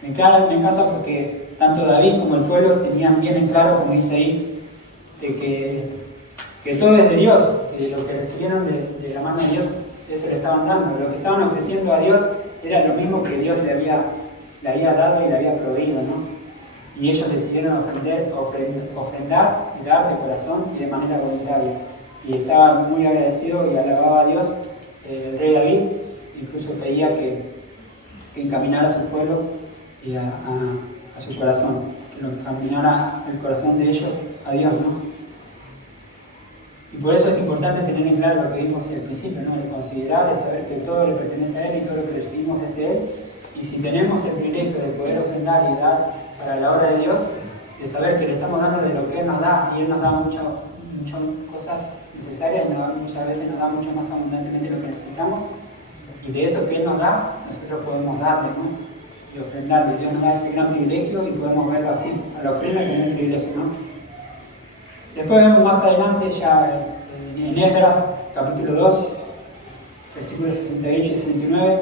Me encanta porque tanto David como el pueblo tenían bien en claro, como dice ahí, de que todo es de Dios, que lo que recibieron de la mano de Dios, eso le estaban dando. Lo que estaban ofreciendo a Dios era lo mismo que Dios le había dado y le había proveído, ¿no? Y ellos decidieron ofrendar y dar de corazón y de manera voluntaria. Y estaba muy agradecido y alababa a Dios, el rey David, incluso pedía que encaminara a su pueblo y a su corazón, que lo encaminara el corazón de ellos a Dios, ¿no? Y por eso es importante tener en claro lo que vimos al principio, ¿no? De considerar, de saber que todo le pertenece a Él y todo lo que recibimos es de Él. Y si tenemos el privilegio de poder ofrendar y dar para la obra de Dios, de saber que le estamos dando de lo que Él nos da, y Él nos da muchas cosas necesarias, muchas veces nos da mucho más abundantemente de lo que necesitamos, y de eso que Él nos da, nosotros podemos darle, ¿no? Y ofrendarle. Dios nos da ese gran privilegio y podemos verlo así, a la ofrenda como un privilegio, ¿no? Después vemos más adelante, ya en Esdras, capítulo 2, versículos 68 y 69,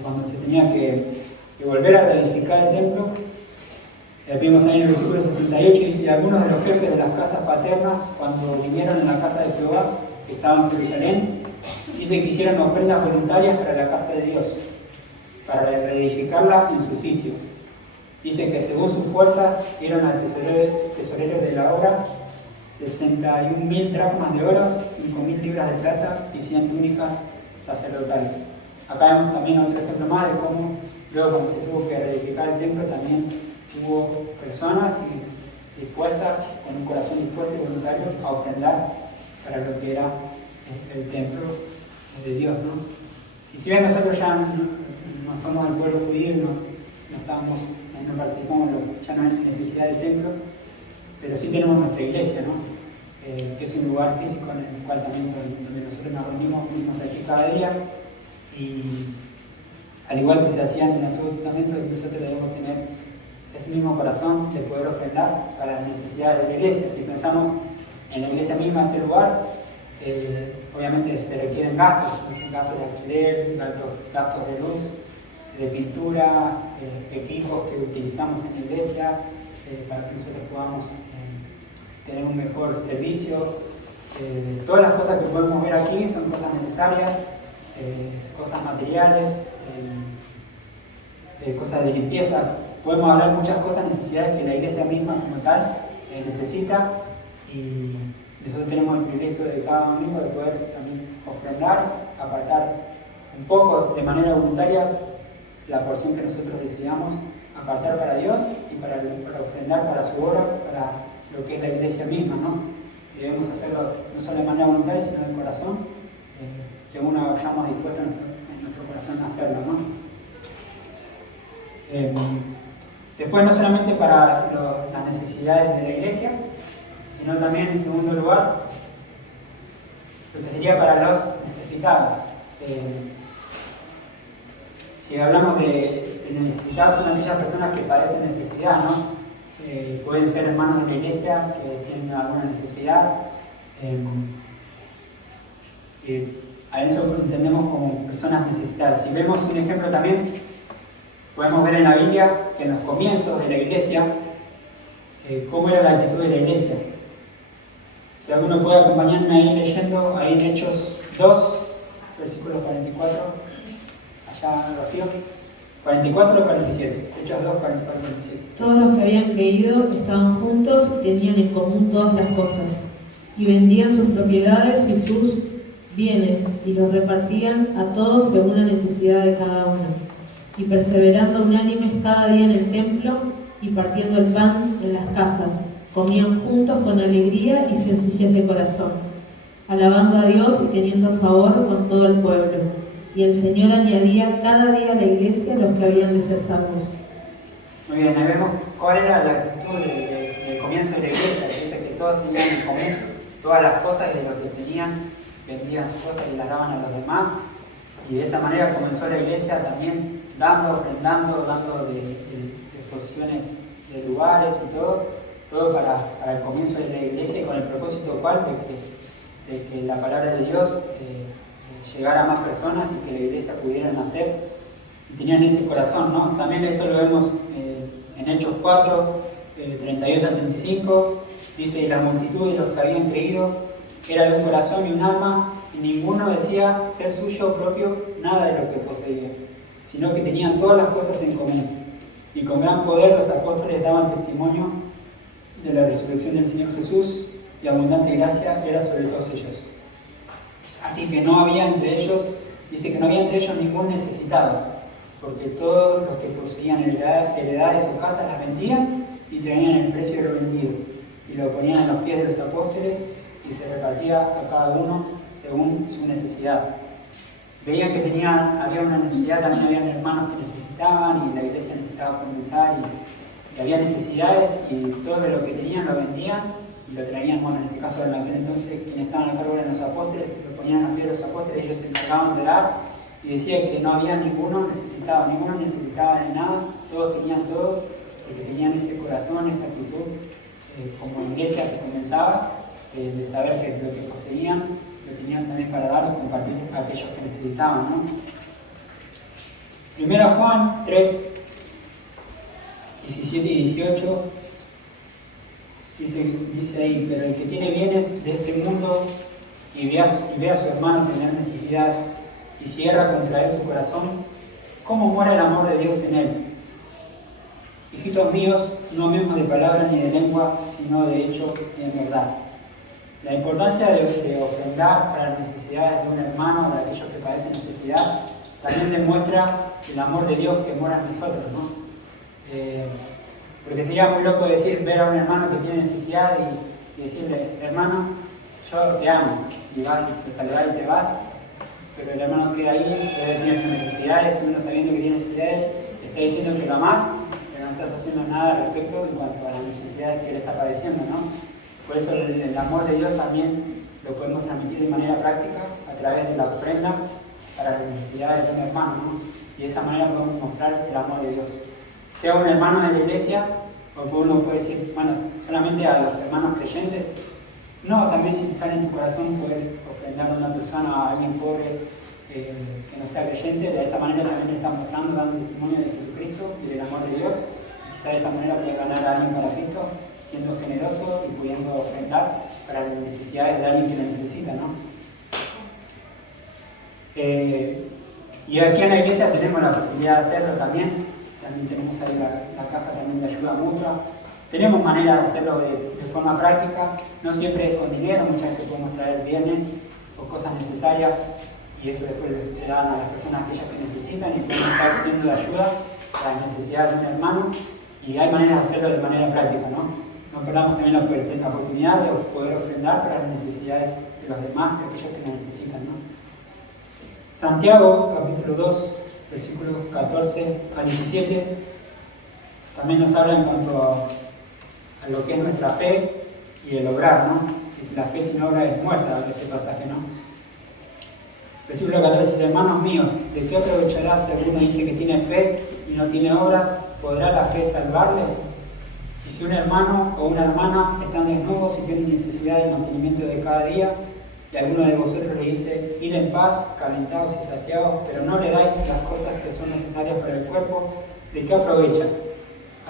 cuando se tenía que volver a reedificar el templo. Vimos ahí en el versículo 68, dice: y algunos de los jefes de las casas paternas, cuando vinieron en la casa de Jehová, que estaba en Jerusalén, dice que hicieron ofrendas voluntarias para la casa de Dios, para reedificarla en su sitio. Dice que según sus fuerzas dieron al tesorero de la obra 61.000 dracmas de oro, 5.000 libras de plata y 100 túnicas sacerdotales. Acá vemos también otro ejemplo más de cómo luego, cuando se tuvo que reedificar el templo, también hubo personas dispuestas, con un corazón dispuesto y voluntario, a ofrendar para lo que era el templo de Dios, ¿no? Y si bien nosotros ya no somos el pueblo judío, no participamos, ya no hay necesidad del templo, pero sí tenemos nuestra iglesia, ¿no? Que es un lugar físico en el cual también donde nosotros nos reunimos aquí cada día, y al igual que se hacía en el Antiguo Testamento, nosotros debemos tener ese mismo corazón de poder ofrendar para las necesidades de la iglesia. Si pensamos en la iglesia misma, este lugar, obviamente se requieren gastos de alquiler, gastos de luz, de pintura, equipos que utilizamos en la iglesia para que nosotros podamos tener un mejor servicio. Todas las cosas que podemos ver aquí son cosas necesarias, cosas materiales, cosas de limpieza. Podemos hablar de muchas cosas, necesidades que la iglesia misma como tal necesita, y nosotros tenemos el privilegio de cada domingo de poder también ofrendar, apartar un poco de manera voluntaria la porción que nosotros decidamos apartar para Dios y para ofrendar para su obra, para lo que es la iglesia misma, ¿no? Debemos hacerlo no solo de manera voluntaria, sino de corazón, según hayamos dispuesto en nuestro corazón a hacerlo, ¿no? Después, no solamente para las necesidades de la iglesia, sino también, en segundo lugar, lo que sería para los necesitados. Si hablamos de necesitados, son aquellas personas que padecen necesidad, ¿no? Pueden ser hermanos de la iglesia que tienen alguna necesidad. A eso entendemos como personas necesitadas. Si vemos un ejemplo también, podemos ver en la Biblia que en los comienzos de la iglesia, cómo era la actitud de la iglesia. Si alguno puede acompañarme ahí leyendo, ahí en Hechos 2, versículo 44, allá Rocío, 44 o 47, Hechos 2, 44 47. Todos los que habían creído estaban juntos y tenían en común todas las cosas, y vendían sus propiedades y sus bienes, y los repartían a todos según la necesidad de cada uno. Y perseverando unánimes cada día en el templo, y partiendo el pan en las casas, comían juntos con alegría y sencillez de corazón, alabando a Dios y teniendo favor con todo el pueblo. Y el Señor añadía cada día a la iglesia los que habían de ser salvos. Muy bien, ahí vemos cuál era la actitud del comienzo de la iglesia. Dice que todos tenían en común todas las cosas y de lo que tenían, vendían sus cosas y las daban a los demás. Y de esa manera comenzó la iglesia también dando, ofrendando, dando de posiciones de lugares y todo para el comienzo de la iglesia y con el propósito cual de que la palabra de Dios llegara a más personas y que la iglesia pudiera nacer. Y tenían ese corazón, ¿no? También esto lo vemos en Hechos 4, 32 al 35, dice: y la multitud de los que habían creído era de un corazón y un alma, y ninguno decía ser suyo propio nada de lo que poseía, sino que tenían todas las cosas en común. Y con gran poder los apóstoles daban testimonio de la resurrección del Señor Jesús, y abundante gracia era sobre todos ellos. Así que no había entre ellos, dice que no había entre ellos ningún necesitado, porque todos los que poseían heredades o casas las vendían y traían el precio de lo vendido, y lo ponían a los pies de los apóstoles, y se repartía a cada uno según su necesidad. Veían que había una necesidad, también habían hermanos que necesitaban, y la iglesia necesitaba comenzar, y había necesidades, y todo lo que tenían lo vendían y lo traían. Bueno, en este caso en aquel entonces quienes estaban a cargo eran los apóstoles, lo ponían a los pies de los apóstoles, ellos se encargaban de dar, y decía que no había ninguno necesitaba de nada, todos tenían todo, porque tenían ese corazón, esa actitud, como iglesia que comenzaba, de saber que lo que poseían lo tenían también para dar y compartir a aquellos que necesitaban, ¿no? Primero Juan 3, 17 y 18, dice ahí: pero el que tiene bienes de este mundo y ve a su hermano tener necesidad y cierra contra él su corazón, ¿cómo muere el amor de Dios en él? Hijitos míos, no amemos de palabra ni de lengua, sino de hecho y en verdad. La importancia de ofrendar para las necesidades de un hermano, de aquellos que padecen necesidad, también demuestra el amor de Dios que mora en nosotros, ¿no? Porque sería muy loco ver a un hermano que tiene necesidad y decirle: hermano, yo te amo, y vas y te saludas y te vas, pero el hermano queda ahí, que tiene sus necesidades, uno sabiendo que tiene necesidades, te está diciendo que lo amás, pero no estás haciendo nada al respecto en cuanto a las necesidades que él está padeciendo, ¿no? Por eso el amor de Dios también lo podemos transmitir de manera práctica a través de la ofrenda para las necesidades de un hermano, ¿no? Y de esa manera podemos mostrar el amor de Dios. Sea un hermano de la iglesia, o uno puede decir, bueno, solamente a los hermanos creyentes. No, también si sale en tu corazón poder ofrendar a una persona, a alguien pobre que no sea creyente, de esa manera también le estás mostrando, dando testimonio de Jesucristo y del amor de Dios. Quizá de esa manera puedes ganar a alguien para Cristo, siendo generoso y pudiendo ofrendar para las necesidades de alguien que lo necesita, ¿no? Y aquí en la iglesia tenemos la posibilidad de hacerlo también tenemos ahí la caja también de ayuda mutua. Tenemos maneras de hacerlo de forma práctica, no siempre es con dinero, muchas veces podemos traer bienes o cosas necesarias y esto después se dan a las personas aquellas que necesitan y pueden estar siendo de ayuda a las necesidades de un hermano, y hay maneras de hacerlo de manera práctica, ¿no? No perdamos también la oportunidad de poder ofrendar para las necesidades de los demás, de aquellos que lo necesitan, ¿no? Santiago, capítulo 2, versículos 14 al 17, también nos habla en cuanto a lo que es nuestra fe y el obrar, ¿no? Y si la fe sin obra es muerta, ese pasaje, ¿no? Versículo 14 dice: hermanos míos, ¿de qué aprovechará si alguno dice que tiene fe y no tiene obras? ¿Podrá la fe salvarle? Y si un hermano o una hermana están desnudos y tienen necesidad del mantenimiento de cada día, y alguno de vosotros le dice: id en paz, calentados y saciados, pero no le dais las cosas que son necesarias para el cuerpo, ¿de qué aprovecha?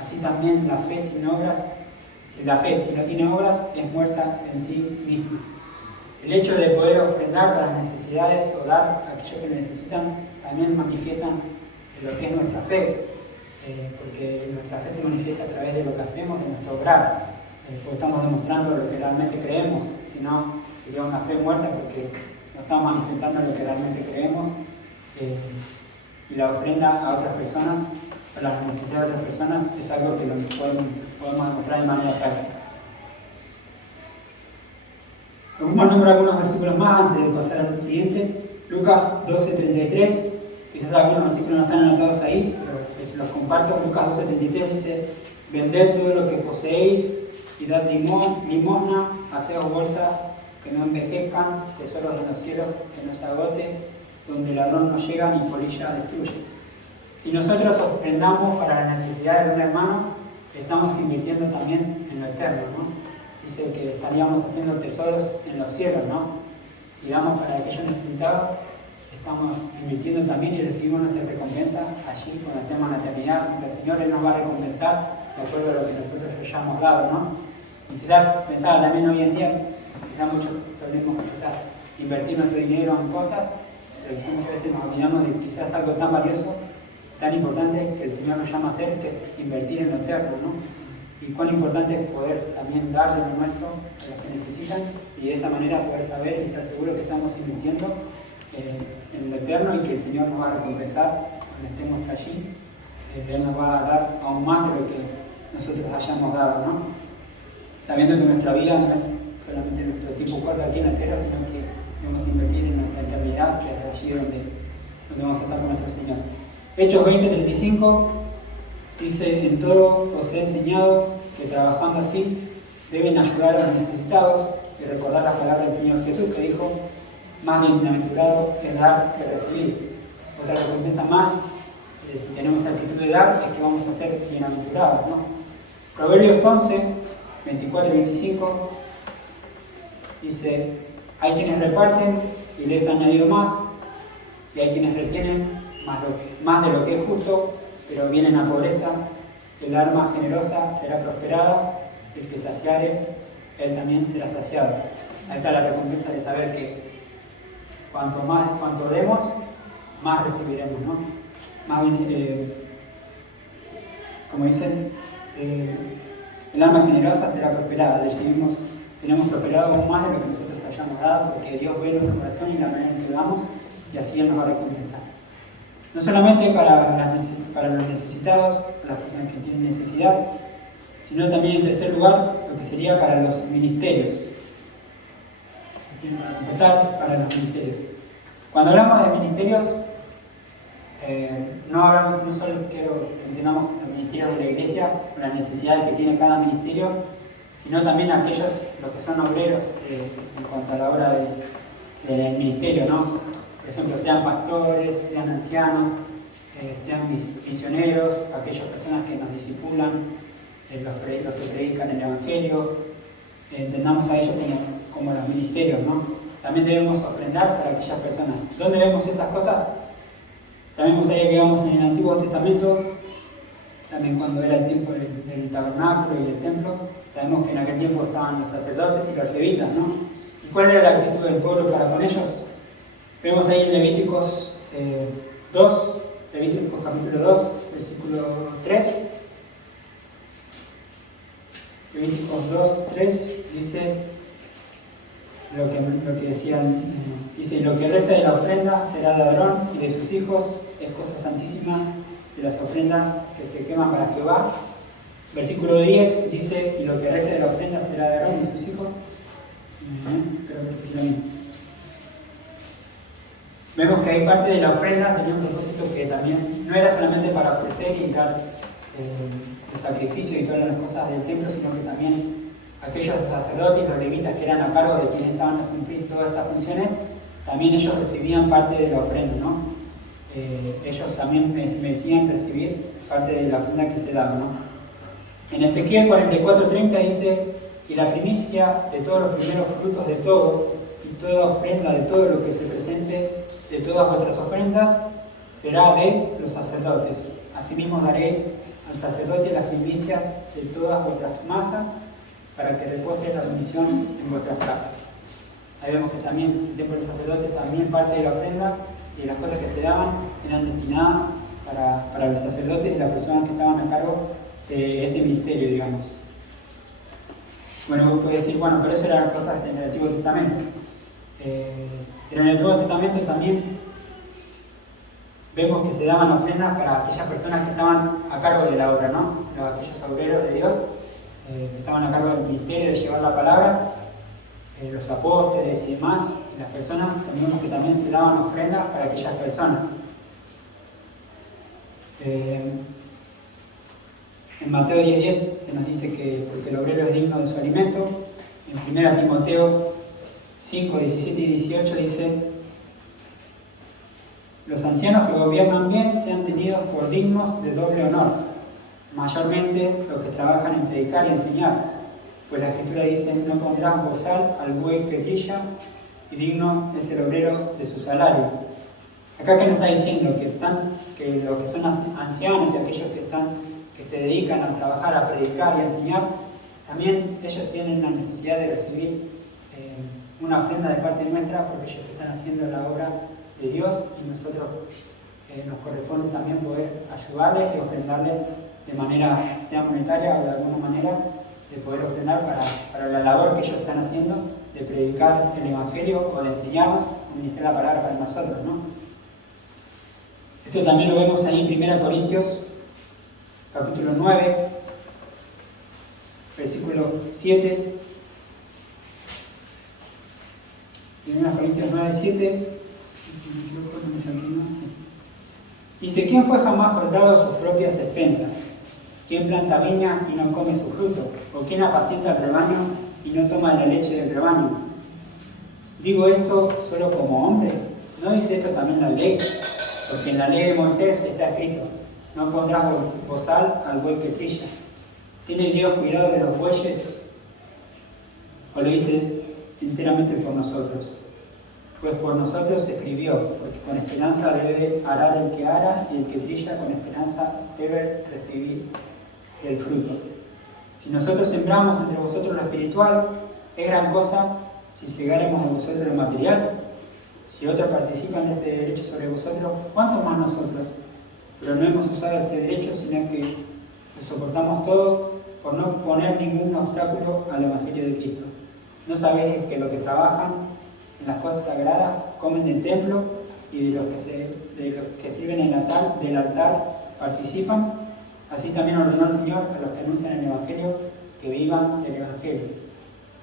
Así también la fe sin obras, si no tiene obras, es muerta en sí misma. El hecho de poder ofrendar para las necesidades o dar a aquellos que necesitan también manifiestan lo que es nuestra fe, porque nuestra fe se manifiesta a través de lo que hacemos, de nuestro obrar, porque estamos demostrando lo que realmente creemos. Si no, sería una fe muerta porque no estamos manifestando lo que realmente creemos, y la ofrenda a otras personas, a las necesidades de otras personas, es algo que podemos demostrar de manera práctica. Vamos a nombrar algunos versículos más antes de pasar al siguiente. Lucas 12:33, quizás algunos versículos no están anotados ahí, pero se los comparto. Lucas 12:33 dice: vended todo lo que poseéis y dad limosna, haceos bolsas que no envejezcan, tesoros en los cielos que no se agote, donde el ladrón no llega ni polilla destruye. Si nosotros ofrendamos para las necesidades de un hermano, estamos invirtiendo también en lo eterno, ¿no? Dice que estaríamos haciendo tesoros en los cielos, ¿no? Si damos para aquellos necesitados, estamos invirtiendo también y recibimos nuestra recompensa allí cuando estemos en la eternidad. El Señor Él nos va a recompensar de acuerdo a lo que nosotros le hayamos dado, ¿no? Y quizás pensaba también hoy en día, quizás muchos solemos invertir nuestro dinero en cosas, pero quizás muchas veces nos olvidamos de quizás algo tan valioso, tan importante que el Señor nos llama a hacer, que es invertir en lo eterno, ¿no? Y cuán importante es poder también dar de lo nuestro a los que necesitan, y de esa manera poder saber y estar seguro que estamos invirtiendo en lo eterno, y que el Señor nos va a recompensar cuando estemos allí. Él nos va a dar aún más de lo que nosotros hayamos dado, ¿no? Sabiendo que nuestra vida no es solamente nuestro tiempo corto aquí en la tierra, sino que debemos invertir en nuestra eternidad, que es allí donde vamos a estar con nuestro Señor. Hechos 20:35 dice: en todo os he enseñado que trabajando así deben ayudar a los necesitados, y recordar las palabras del Señor Jesús, que dijo: más bienaventurado es dar que recibir. Otra recompensa más, si tenemos actitud de dar, es que vamos a ser bienaventurados, ¿no? Proverbios 11:24 y 25 dice: hay quienes reparten y les ha añadido más, y hay quienes retienen más de lo que es justo, pero vienen a pobreza. El alma generosa será prosperada, el que saciare, él también será saciado. Ahí está la recompensa de saber que cuanto demos, más recibiremos, ¿no? Más bien, como dicen, el alma generosa será prosperada. Tenemos prosperado aún más de lo que nosotros hayamos dado, porque Dios ve nuestro corazón y la manera en que damos, y así Él nos va a recompensar. No solamente para los necesitados, las personas que tienen necesidad, sino también, en tercer lugar, lo que sería para los ministerios. Para los ministerios. Cuando hablamos de ministerios, no solo quiero que entendamos los ministerios de la iglesia, las necesidades que tiene cada ministerio, sino también aquellos, los que son obreros en cuanto a la obra del ministerio, ¿no? Por ejemplo, sean pastores, sean ancianos, sean misioneros, aquellas personas que nos discipulan, los que predican el Evangelio, entendamos a ellos como los ministerios, ¿no? También debemos ofrendar para aquellas personas. ¿Dónde vemos estas cosas? También me gustaría que veamos en el Antiguo Testamento, también cuando era el tiempo del tabernáculo y del templo. Sabemos que en aquel tiempo estaban los sacerdotes y los levitas, ¿no? ¿Y cuál era la actitud del pueblo para con ellos? Vemos ahí en Levíticos capítulo 2, versículo 3. Levíticos 2:3 dice: lo que decían, dice, lo que resta de la ofrenda será de Aarón y de sus hijos, es cosa santísima de las ofrendas que se queman para Jehová. Versículo 10 dice, y lo que resta de la ofrenda será de Aarón y de sus hijos. Creo que es lo mismo. Vemos que hay parte de la ofrenda tenía un propósito que también no era solamente para ofrecer y dar el sacrificio y todas las cosas del templo, sino que también aquellos sacerdotes, los levitas que eran a cargo de quienes estaban a cumplir todas esas funciones, también ellos recibían parte de la ofrenda, ¿no? Ellos también merecían recibir parte de la ofrenda que se daba, ¿no? En Ezequiel 44:30 dice, y la primicia de todos los primeros frutos de todo, y toda ofrenda de todo lo que se presente de todas vuestras ofrendas, será de los sacerdotes. Asimismo daréis al sacerdote las primicias de todas vuestras masas, para que repose la bendición en vuestras casas. Ahí vemos que también el templo del sacerdote, también parte de la ofrenda y de las cosas que se daban eran destinadas para los sacerdotes y las personas que estaban a cargo de ese ministerio, digamos. Bueno, uno puede decir, bueno, pero eso eran cosas del Antiguo Testamento. Pero en el Nuevo Testamento también vemos que se daban ofrendas para aquellas personas que estaban a cargo de la obra, ¿no? Aquellos obreros de Dios que estaban a cargo del ministerio de llevar la palabra, los apóstoles y demás, y las personas, vemos que también se daban ofrendas para aquellas personas. En Mateo 10:10 se nos dice que porque el obrero es digno de su alimento. En 1 Timoteo 5:17 y 18 dice, los ancianos que gobiernan bien sean tenidos por dignos de doble honor, mayormente los que trabajan en predicar y enseñar, pues la Escritura dice, no pondrás bozal al buey que trilla, y digno es el obrero de su salario. Acá que nos está diciendo que los que son ancianos y aquellos que se dedican a trabajar, a predicar y a enseñar, también ellos tienen la necesidad de recibir una ofrenda de parte nuestra, porque ellos están haciendo la obra de Dios y nosotros nos corresponde también poder ayudarles y ofrendarles de manera, sea monetaria o de alguna manera, de poder ofrendar para la labor que ellos están haciendo, de predicar el Evangelio o de enseñarnos, ministrar la palabra para nosotros, ¿no? Esto también lo vemos ahí en 1 Corintios, capítulo 9, versículo 7. 1 Corintios 9:7. Dice, ¿quién fue jamás soldado a sus propias expensas? ¿Quién planta viña y no come su fruto? ¿O quién apacienta el rebaño y no toma de la leche del rebaño? Digo esto solo como hombre. ¿No dice esto también la ley? Porque en la ley de Moisés está escrito, no pondrás bozal al buey que trilla. ¿Tiene Dios cuidado de los bueyes? ¿O lo dice enteramente por nosotros? Pues por nosotros se escribió, porque con esperanza debe arar el que ara, y el que trilla con esperanza debe recibir el fruto. Si nosotros sembramos entre vosotros lo espiritual, es gran cosa si segáremos de vosotros lo material. Si otros participan de este derecho sobre vosotros, ¿cuánto más nosotros? Pero no hemos usado este derecho, sino que lo soportamos todo por no poner ningún obstáculo al Evangelio de Cristo. ¿No sabéis que los que trabajan en las cosas sagradas comen del templo y de los que sirven en del altar participan? Así también ordenó el Señor a los que anuncian el Evangelio que vivan del Evangelio.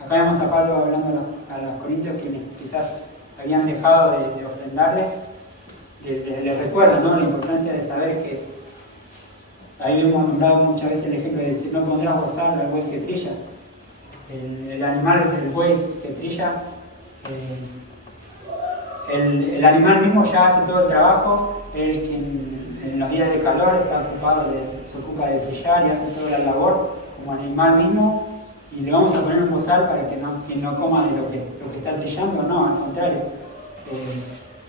Acá vemos a Pablo hablando a los corintios que quizás habían dejado de ofrendarles. Les recuerda, ¿no?, la importancia de saber que ahí hemos nombrado muchas veces el ejemplo de decir, no pondrás bozal al buey que trilla. El animal, el buey que trilla, el animal mismo ya hace todo el trabajo. Él, quien en los días de calor está se ocupa de trillar y hace toda la labor como animal mismo, y le vamos a poner un bozal para que no coma de lo que está trillando. No, al contrario,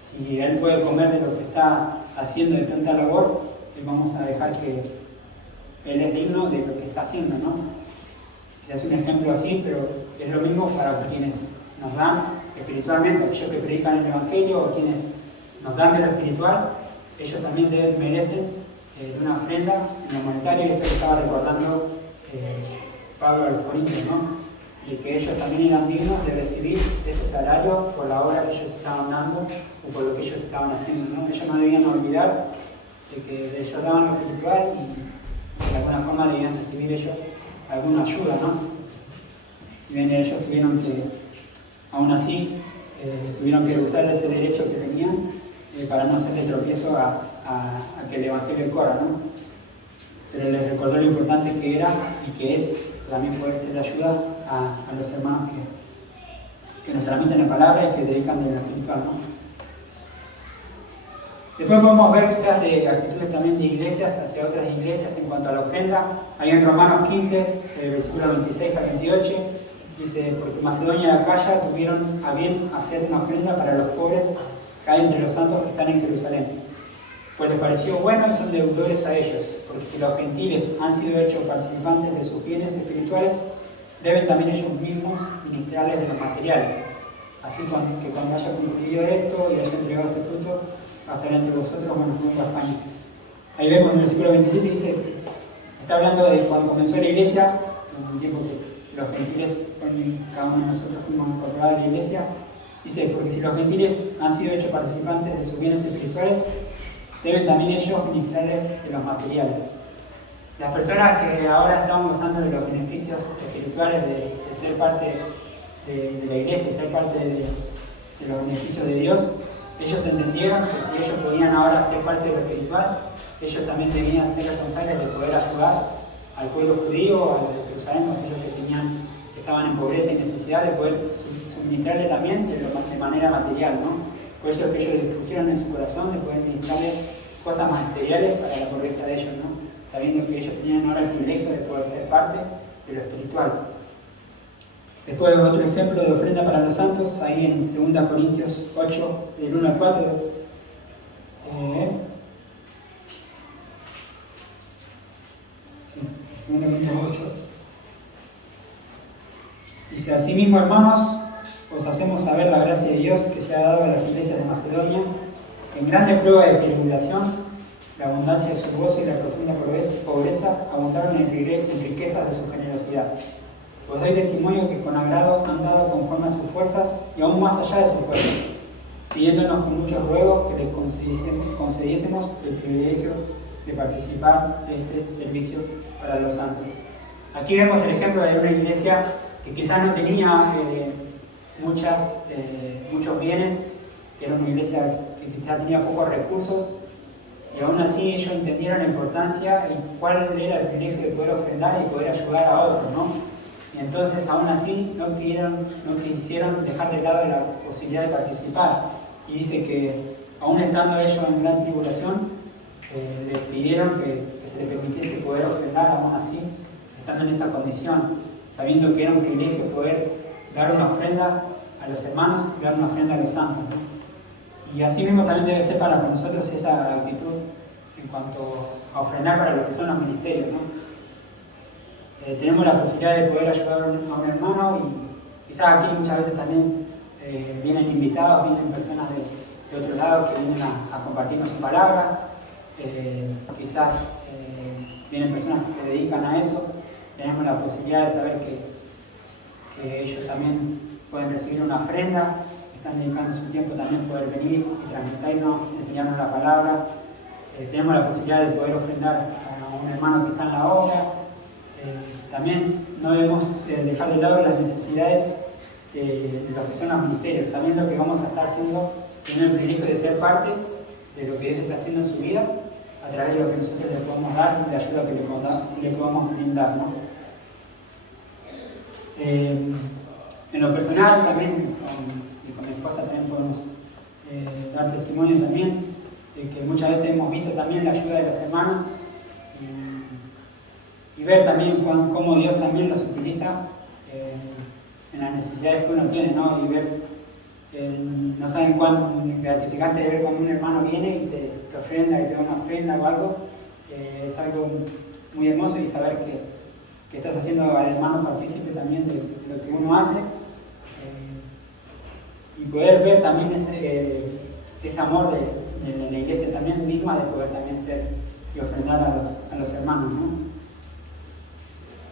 si él puede comer de lo que está haciendo de tanta labor, vamos a dejar que él es digno de lo que está haciendo, ¿no? Es un ejemplo así, pero es lo mismo para quienes nos dan espiritualmente, aquellos que predican el Evangelio o quienes nos dan de lo espiritual, ellos también merecen una ofrenda en lo monetario, y esto que estaba recordando Pablo a los Corintios, ¿no? de que ellos también eran dignos de recibir ese salario por la obra que ellos estaban dando o por lo que ellos estaban haciendo, ¿no? Ellos no debían olvidar de que ellos daban lo espiritual y de alguna forma debían recibir ellos alguna ayuda, ¿no? Si bien ellos tuvieron que, aún así, tuvieron que usar ese derecho que tenían para no hacerle tropiezo a que el Evangelio corra, ¿no? Pero les recordó lo importante que era y que es también poder ser de ayuda a los hermanos que nos transmiten la palabra y que dedican de lo espiritual, ¿no? Después podemos ver quizás de actitudes también de iglesias hacia otras iglesias en cuanto a la ofrenda. Ahí en Romanos 15, versículo 26 a 28, dice: porque Macedonia y Acaya tuvieron a bien hacer una ofrenda para los pobres que hay entre los santos que están en Jerusalén. Pues les pareció bueno y son deudores a ellos, porque si los gentiles han sido hechos participantes de sus bienes espirituales, deben también ellos mismos ministrarles de los materiales. Así que cuando haya concluido esto y haya entregado este fruto, pasará entre vosotros rumbo a España. Ahí vemos en el versículo 27, dice, está hablando de cuando comenzó la iglesia, en un tiempo que los gentiles, cada uno de nosotros fuimos incorporados a la iglesia, dice, porque si los gentiles han sido hechos participantes de sus bienes espirituales, deben también ellos ministrarles de los materiales. Las personas que ahora están gozando de los beneficios espirituales de ser parte de la iglesia, ser parte de los beneficios de Dios, ellos entendieron que si ellos podían ahora ser parte de lo espiritual, ellos también debían ser responsables de poder ayudar al pueblo judío, a los de Jerusalén, aquellos que estaban en pobreza y necesidad, de poder suministrarle también de manera material, ¿no? Por eso es que ellos dispusieron en su corazón de poder ministrarles cosas materiales para la pobreza de ellos, ¿no? Sabiendo que ellos tenían ahora el privilegio de poder ser parte de lo espiritual. Después otro ejemplo de ofrenda para los santos, ahí en 2 Corintios 8, del 1 al 4. Sí, 2 Corintios 8. Dice, asimismo, hermanos, os hacemos saber la gracia de Dios que se ha dado a las iglesias de Macedonia, en grande prueba de tribulación, la abundancia de su gozo y la profunda pobreza abundaron en riquezas de su generosidad. Os doy testimonio que con agrado han dado conforme a sus fuerzas y aún más allá de sus fuerzas, pidiéndonos con muchos ruegos que les concediésemos el privilegio de participar de este servicio para los santos. Aquí vemos el ejemplo de una iglesia que quizás no tenía muchos bienes, que era una iglesia que quizás tenía pocos recursos, y aún así ellos entendieron la importancia y cuál era el privilegio de poder ofrendar y poder ayudar a otros, ¿no? Y entonces aún así no quisieron dejar de lado la posibilidad de participar. Y dice que aún estando ellos en gran tribulación, les pidieron que se les permitiese poder ofrendar aún así, estando en esa condición, sabiendo que era un privilegio poder dar una ofrenda a los hermanos y dar una ofrenda a los santos, ¿no? Y así mismo también debe ser para nosotros esa actitud en cuanto a ofrendar para lo que son los ministerios, ¿no? Tenemos la posibilidad de poder ayudar a un hermano y quizás aquí muchas veces también vienen invitados, vienen personas de otro lado que vienen a compartirnos su palabra, quizás vienen personas que se dedican a eso. Tenemos la posibilidad de saber que ellos también pueden recibir una ofrenda, están dedicando su tiempo también a poder venir y transmitirnos, enseñarnos la palabra. Tenemos la posibilidad de poder ofrendar a un hermano que está en la obra. También no debemos dejar de lado las necesidades de lo que son los ministerios, sabiendo que vamos a estar teniendo el privilegio de ser parte de lo que Dios está haciendo en su vida a través de lo que nosotros le podemos dar y de la ayuda que le podamos brindar, ¿no? En lo personal también, con mi esposa también podemos dar testimonio también de que muchas veces hemos visto también la ayuda de los hermanos y ver también cómo Dios también los utiliza en las necesidades que uno tiene, ¿no? Y ver, no saben cuán gratificante es ver cuando un hermano viene y te ofrenda, y te da una ofrenda o algo. Es algo muy hermoso y saber que estás haciendo al hermano partícipe también de lo que uno hace. Y poder ver también ese amor de la iglesia también misma, de poder también ser y ofrendar a los hermanos, ¿no?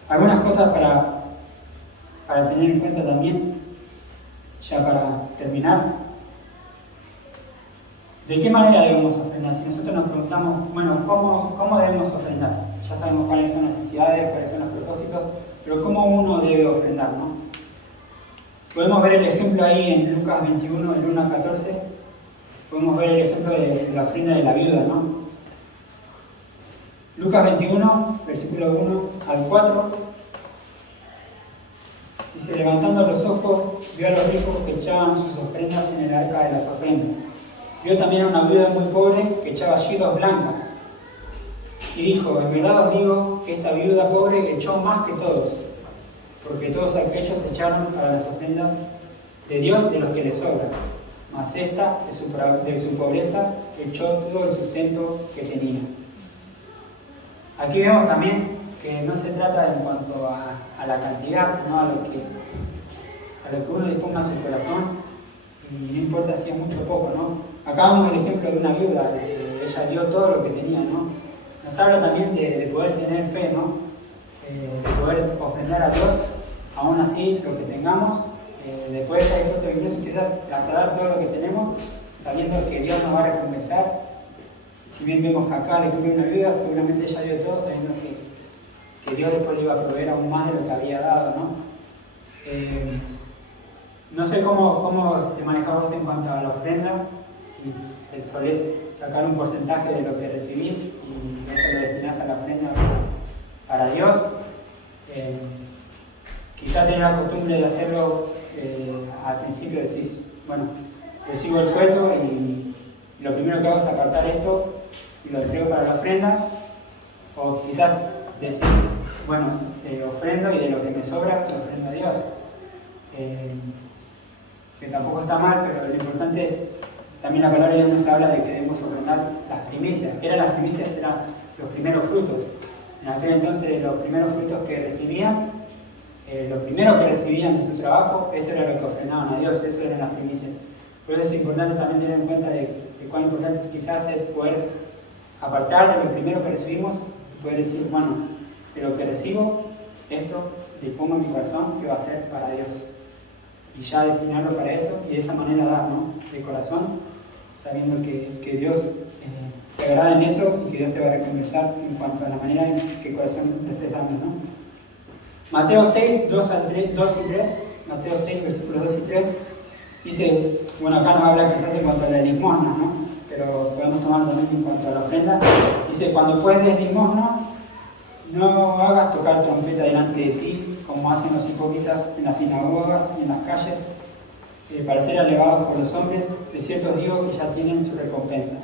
Algunas cosas para tener en cuenta también, ya para terminar, ¿de qué manera debemos ofrendar? Si nosotros nos preguntamos, bueno, ¿cómo debemos ofrendar? Ya sabemos cuáles son las necesidades, cuáles son los propósitos, pero ¿cómo uno debe ofrendar, no? Podemos ver el ejemplo ahí en Lucas 21, del 1 al 14. Podemos ver el ejemplo de la ofrenda de la viuda, ¿no? Lucas 21, versículo 1 al 4. Dice, levantando los ojos, vio a los ricos que echaban sus ofrendas en el arca de las ofrendas. Vio también a una viuda muy pobre que echaba allí 2 blancas. Y dijo, en verdad os digo que esta viuda pobre echó más que todos, porque todos aquellos echaron para las ofrendas de Dios de los que les sobra, mas esta, de su pobreza, echó todo el sustento que tenía. Aquí vemos también que no se trata en cuanto a la cantidad, sino a lo que uno disponga en su corazón, y no importa si es mucho o poco, ¿no? Acá vemos el ejemplo de una viuda, ella dio todo lo que tenía, ¿no? Nos habla también de poder tener fe, ¿no? De poder ofrendar a Dios, aún así lo que tengamos, de poder estar dispuesto incluso quizás hasta dar todo lo que tenemos, sabiendo que Dios nos va a recompensar. Si bien vemos que acá el ejemplo de una viuda, seguramente ella dio todo, sabiendo que Dios después le iba a proveer aún más de lo que había dado, ¿no? No sé cómo te manejamos en cuanto a la ofrenda, si solés sacar un porcentaje de lo que recibís y eso lo destinás a la ofrenda para Dios. Quizás tenés la costumbre de hacerlo al principio, decís, bueno, recibo el sueldo y lo primero que hago es apartar esto y lo entrego para la ofrenda, o quizás decís, bueno, ofrendo y de lo que me sobra lo ofrendo a Dios. Que tampoco está mal, pero lo importante es, también la palabra de Dios nos habla de que debemos ofrendar las primicias. ¿Qué eran las primicias? Eran los primeros frutos. En aquel entonces los primeros frutos que recibían, lo primero que recibían de su trabajo, eso era lo que ofrendaban a Dios, eso eran las primicias. Por eso es importante también tener en cuenta de cuán importante quizás es poder apartar de lo primero que recibimos y poder decir, bueno, de lo que recibo, esto le pongo en mi corazón que va a ser para Dios. Y ya destinarlo para eso y de esa manera dar, ¿no? De corazón, sabiendo que Dios se agrada en eso y que Dios te va a recompensar en cuanto a la manera en que corazón le estés dando, ¿no? Mateo 6, 2 y 3, Mateo 6, versículos 2 y 3, dice, bueno, acá nos habla quizás en cuanto a la limosna, ¿no? Pero podemos tomarlo también en cuanto a la ofrenda. Dice, cuando pues des limosna, no hagas tocar trompeta delante de ti, como hacen los hipócritas en las sinagogas y en las calles, para ser elevados por los hombres. De cierto os digo que ya tienen su recompensa.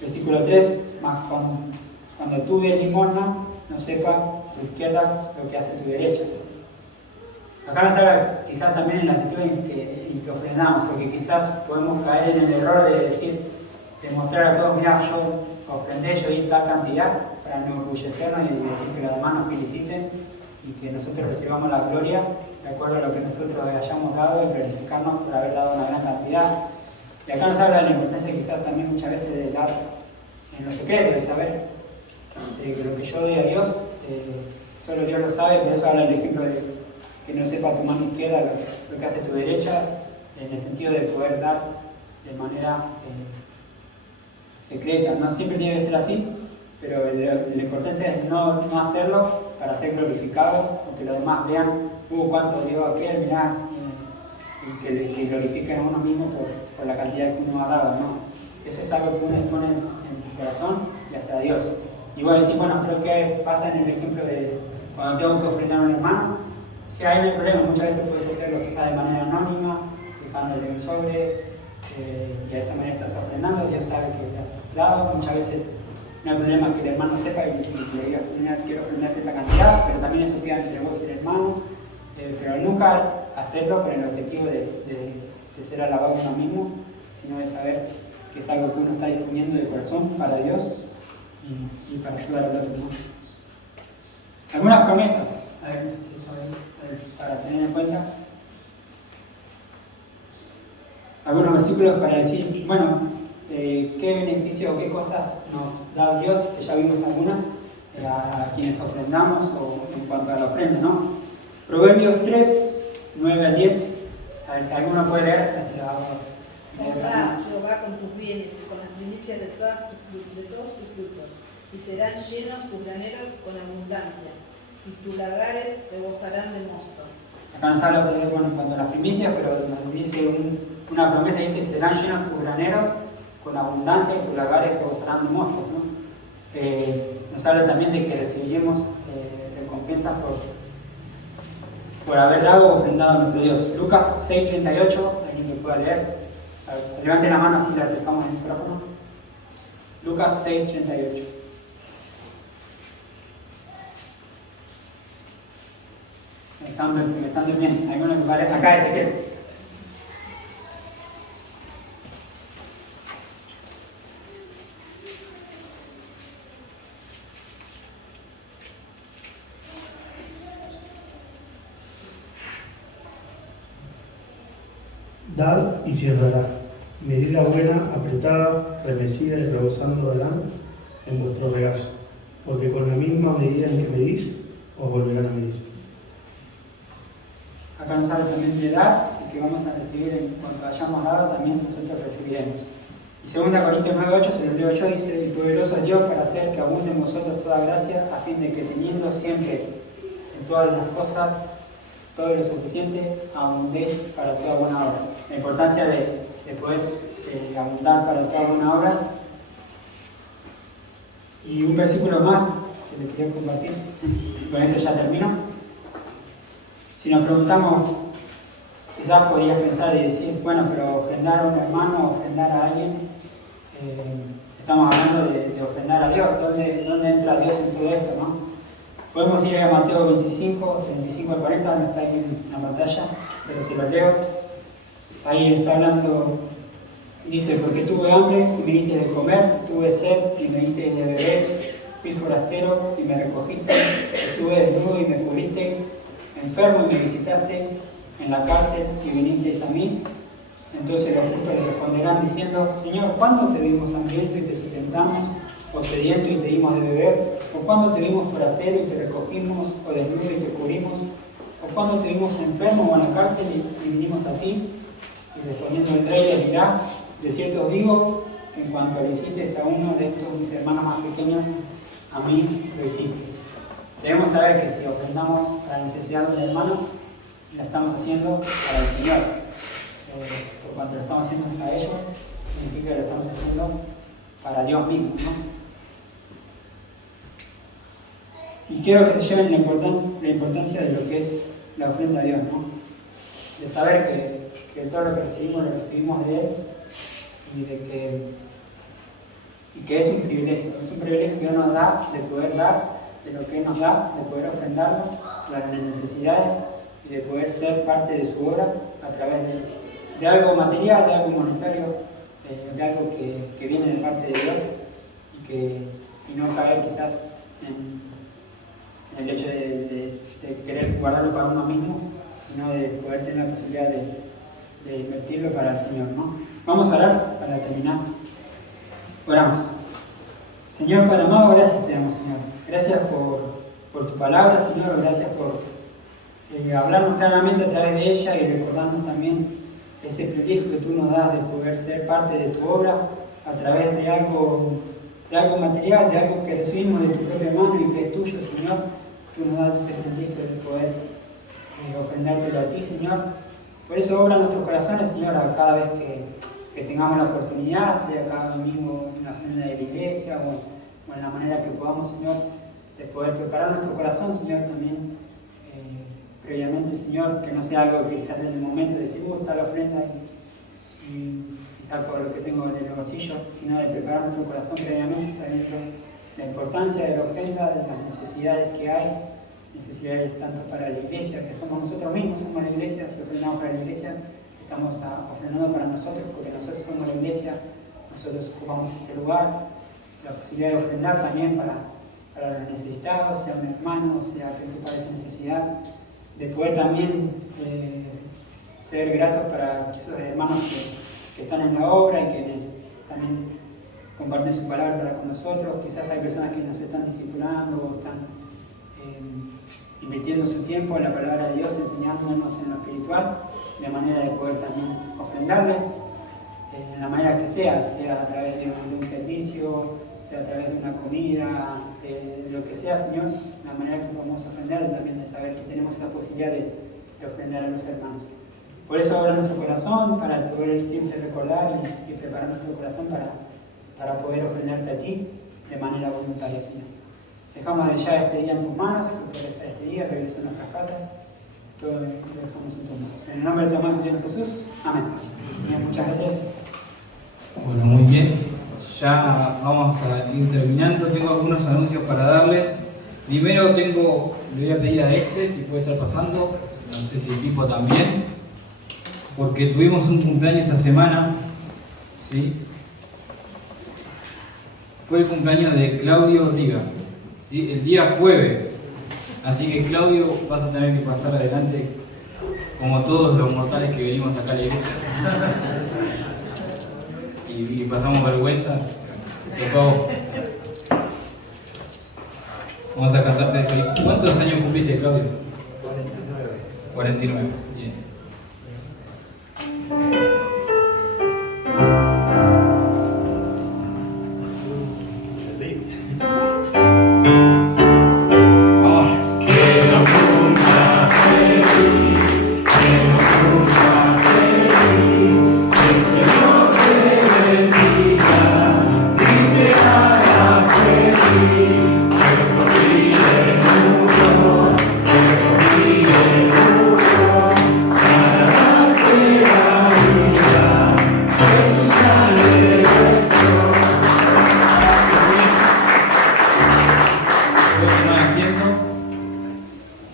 Versículo 3, mas cuando tú des limosna, no sepa tu izquierda lo que hace tu derecha. Acá nos habla quizás también en la actitud en que ofrendamos, porque quizás podemos caer en el error de decir, de mostrar a todos, mira, yo ofrendé, yo di tal cantidad, para no orgullecernos y decir que los demás nos feliciten y que nosotros recibamos la gloria de acuerdo a lo que nosotros hayamos dado y glorificarnos por haber dado una gran cantidad. Y acá nos habla de la importancia quizás también muchas veces de dar en lo secreto, de saber que lo que yo doy a Dios, solo Dios lo sabe, por eso habla el ejemplo de que no sepa tu mano izquierda lo que hace tu derecha, en el sentido de poder dar de manera secreta. No siempre tiene que ser así, pero la importancia es no hacerlo para ser glorificado o que los demás vean cuánto dio aquel, mirá, y que glorifiquen a uno mismo por la cantidad que uno ha dado, ¿no? Eso es algo que uno pone en tu corazón y hacia Dios. Y vos decís, bueno, pero ¿qué pasa en el ejemplo de cuando tengo que ofrendar a un hermano? Si hay no hay problema, muchas veces puedes hacerlo quizás de manera anónima, dejándole un sobre, y de esa manera estás ofrendando, Dios sabe que le has dado. Muchas veces no hay problema que el hermano sepa y le diga, mira, quiero ofrendarte esta cantidad, pero también eso queda entre vos y el hermano. Pero nunca hacerlo con el objetivo de ser alabado uno mismo, sino de saber que es algo que uno está disponiendo de corazón para Dios y para ayudar al otro, ¿no? Algunas promesas, a ver, no sé si está ahí, para tener en cuenta. Algunos versículos para decir, bueno, qué beneficio o qué cosas nos da Dios, que ya vimos algunas, a quienes ofrendamos o en cuanto a la ofrenda, ¿no? Proverbios 3, 9 al 10. A ver si alguno puede leer, así lo vamos a leer. Honra a Jehová con tus bienes y con las primicias de todos tus frutos, y serán llenos tus graneros con abundancia, y tus lagares rebosarán de mosto. Acá nos habla otra vez, bueno, en cuanto a las primicias, pero nos dice una promesa, dice, serán llenos tus graneros con abundancia y tus lagares rebosarán de mosto, ¿no? Nos habla también de que recibiremos recompensas por haber dado o ofrendado a nuestro Dios. Lucas 6:38, alguien que pueda leer. Levanten la mano así le acercamos el micrófono. Lucas 6:38. Me están durmiendo. Alguno que pare. Acá, Ezequiel. Dad y se os dará. Medida buena, apretada, remecida y rebosando darán en vuestro regazo, porque con la misma medida en que medís, os volverán a medir. Acá nos habla también de dar y que vamos a recibir en cuanto hayamos dado, también nosotros recibiremos. Y 2 Corintios 9:8 se lo leo yo, dice: y poderoso es Dios para hacer que abunde en vosotros toda gracia, a fin de que teniendo siempre en todas las cosas todo lo suficiente, abundéis para toda buena obra. La importancia de poder abundar para toda buena obra. Y un versículo más que les quería compartir, con esto ya termino. Si nos preguntamos, quizás podrías pensar y decir, bueno, pero ofrendar a un hermano, ofrendar a alguien, estamos hablando de ofrendar a Dios. ¿Dónde entra Dios en todo esto, no? Podemos ir a Mateo 25, 35 al 40, no está ahí en la pantalla, pero si lo leo, ahí está hablando, dice: porque tuve hambre y me diste de comer, tuve sed y me diste de beber, fui forastero y me recogisteis, estuve desnudo y me cubristeis, enfermo y me visitasteis, en la cárcel y vinisteis a mí. Entonces los justos le responderán diciendo: Señor, ¿cuándo te vimos hambriento y te sustentamos, o sediento y te dimos de beber? ¿O cuándo te vimos forastero y te recogimos, o desnudo y te cubrimos? ¿O cuándo te vimos enfermo o en la cárcel y vinimos a ti? Y respondiendo el rey les dirá: de cierto os digo, que en cuanto lo hicisteis a uno de estos mis hermanos más pequeños, a mí lo hicisteis. Debemos saber que si ofrendamos a la necesidad de un hermano, la estamos haciendo para el Señor. Por cuanto lo estamos haciendo a ellos, significa que lo estamos haciendo para Dios mismo, ¿no? Y quiero que se lleven la importancia de lo que es la ofrenda a Dios, ¿no? De saber que todo lo que recibimos, lo recibimos de Él, y que es un privilegio que Dios nos da de poder dar, de lo que Él nos da, de poder ofrendarlo, las necesidades, y de poder ser parte de su obra a través de algo material, de algo monetario, de algo que viene de parte de Dios, y no caer quizás en el hecho de querer guardarlo para uno mismo, sino de poder tener la posibilidad de invertirlo para el Señor, ¿no? Vamos a orar para terminar. Oramos. Señor Padre amado, gracias te damos, Señor. Gracias por tu palabra, Señor. Gracias por hablarnos claramente a través de ella y recordarnos también ese privilegio que tú nos das de poder ser parte de tu obra a través de algo material, de algo que recibimos de tu propia mano y que es tuyo, Señor. Tú nos das ese privilegio de poder ofrendártelo a ti, Señor. Por eso obra en nuestros corazones, Señor, a cada vez que tengamos la oportunidad, sea cada domingo en la ofrenda de la iglesia o en la manera que podamos, Señor, de poder preparar nuestro corazón, Señor, también previamente, Señor, que no sea algo que quizás en el momento de decir, está la ofrenda y saco lo que tengo en el bolsillo, sino de preparar nuestro corazón previamente, sabiendo la importancia de la ofrenda, de las necesidades que hay, necesidades tanto para la iglesia, que somos nosotros mismos, somos la iglesia. Si ofrendamos para la iglesia, estamos ofrendando para nosotros, porque nosotros somos la iglesia, nosotros ocupamos este lugar, la posibilidad de ofrendar también para los necesitados, sea un hermano, sea quien te parece necesidad, de poder también ser gratos para esos hermanos que están en la obra y que también comparten su palabra con nosotros. Quizás hay personas que nos están discipulando o están invirtiendo su tiempo en la palabra de Dios, enseñándonos en lo espiritual, de manera de poder también ofrendarles en la manera que sea a través de un servicio, sea a través de una comida, de lo que sea, Señor, la manera que podamos ofrendar, también de saber que tenemos esa posibilidad de ofrendar a los hermanos. Por eso abra nuestro corazón, para poder siempre recordar y preparar nuestro corazón para poder ofrendarte a ti de manera voluntaria, Señor. Dejamos de ya este día en tus manos, que por este día regreso a nuestras casas, todo lo dejamos en tus manos. En el nombre de tu amado Señor Jesús, amén. Bien, muchas gracias. Bueno, muy bien. Ya vamos a ir terminando. Tengo algunos anuncios para darles. Primero le voy a pedir a Exe si puede estar pasando, no sé si Pipo también, porque tuvimos un cumpleaños esta semana, ¿sí? Fue el cumpleaños de Claudio Riga, ¿sí? El día jueves. Así que Claudio, vas a tener que pasar adelante como todos los mortales que venimos acá a la iglesia. Y pasamos vergüenza. Tocó. Vamos a cantarte feliz. ¿Cuántos años cumpliste, Claudio? 49. Bien.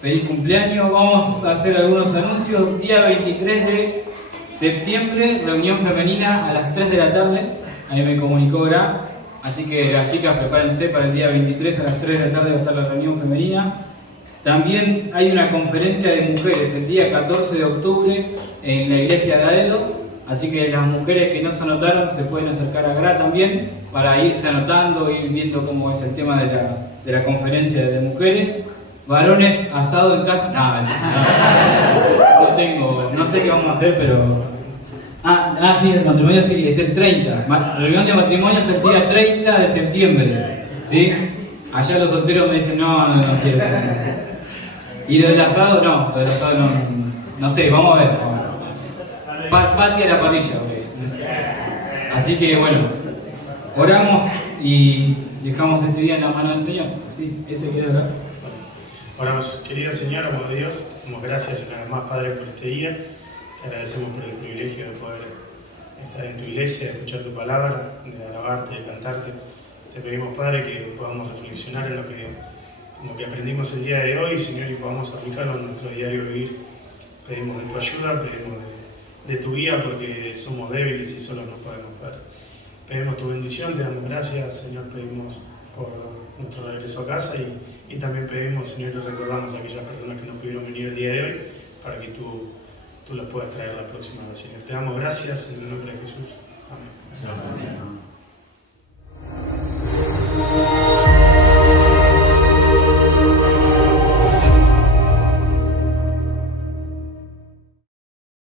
Feliz cumpleaños. Vamos a hacer algunos anuncios. Día 23 de septiembre, reunión femenina a las 3 de la tarde. Ahí me comunicó Gra. Así que las chicas prepárense para el día 23 a las 3 de la tarde va a estar la reunión femenina. También hay una conferencia de mujeres el día 14 de octubre en la iglesia de Aedo. Así que las mujeres que no se anotaron se pueden acercar a Gra también para irse anotando, ir viendo cómo es el tema de la conferencia de mujeres. Varones, asado en casa. No tengo, no sé qué vamos a hacer, pero. Sí, el matrimonio sí, es el 30. Reunión de matrimonio es el día 30 de septiembre. ¿Sí? Allá los solteros me dicen, no quiero. Y lo del asado, no, no sé, vamos a ver. Pati a la parrilla. Así que bueno, oramos y dejamos este día en la mano del Señor. Sí, ese quiere orar. Oramos, querido Señor, amado Dios, damos gracias una vez más, Padre, por este día. Te agradecemos por el privilegio de poder estar en tu iglesia, de escuchar tu palabra, de alabarte, de cantarte. Te pedimos, Padre, que podamos reflexionar en lo que aprendimos el día de hoy, Señor, y podamos aplicarlo en nuestro diario vivir. Pedimos de tu ayuda, pedimos de tu guía, porque somos débiles y solos no podemos ver. Pedimos tu bendición, te damos gracias, Señor, pedimos por nuestro regreso a casa y también pedimos, Señor, y recordamos a aquellas personas que no pudieron venir el día de hoy para que tú los puedas traer la próxima vez, Señor. Te damos gracias en el nombre de Jesús. Amén.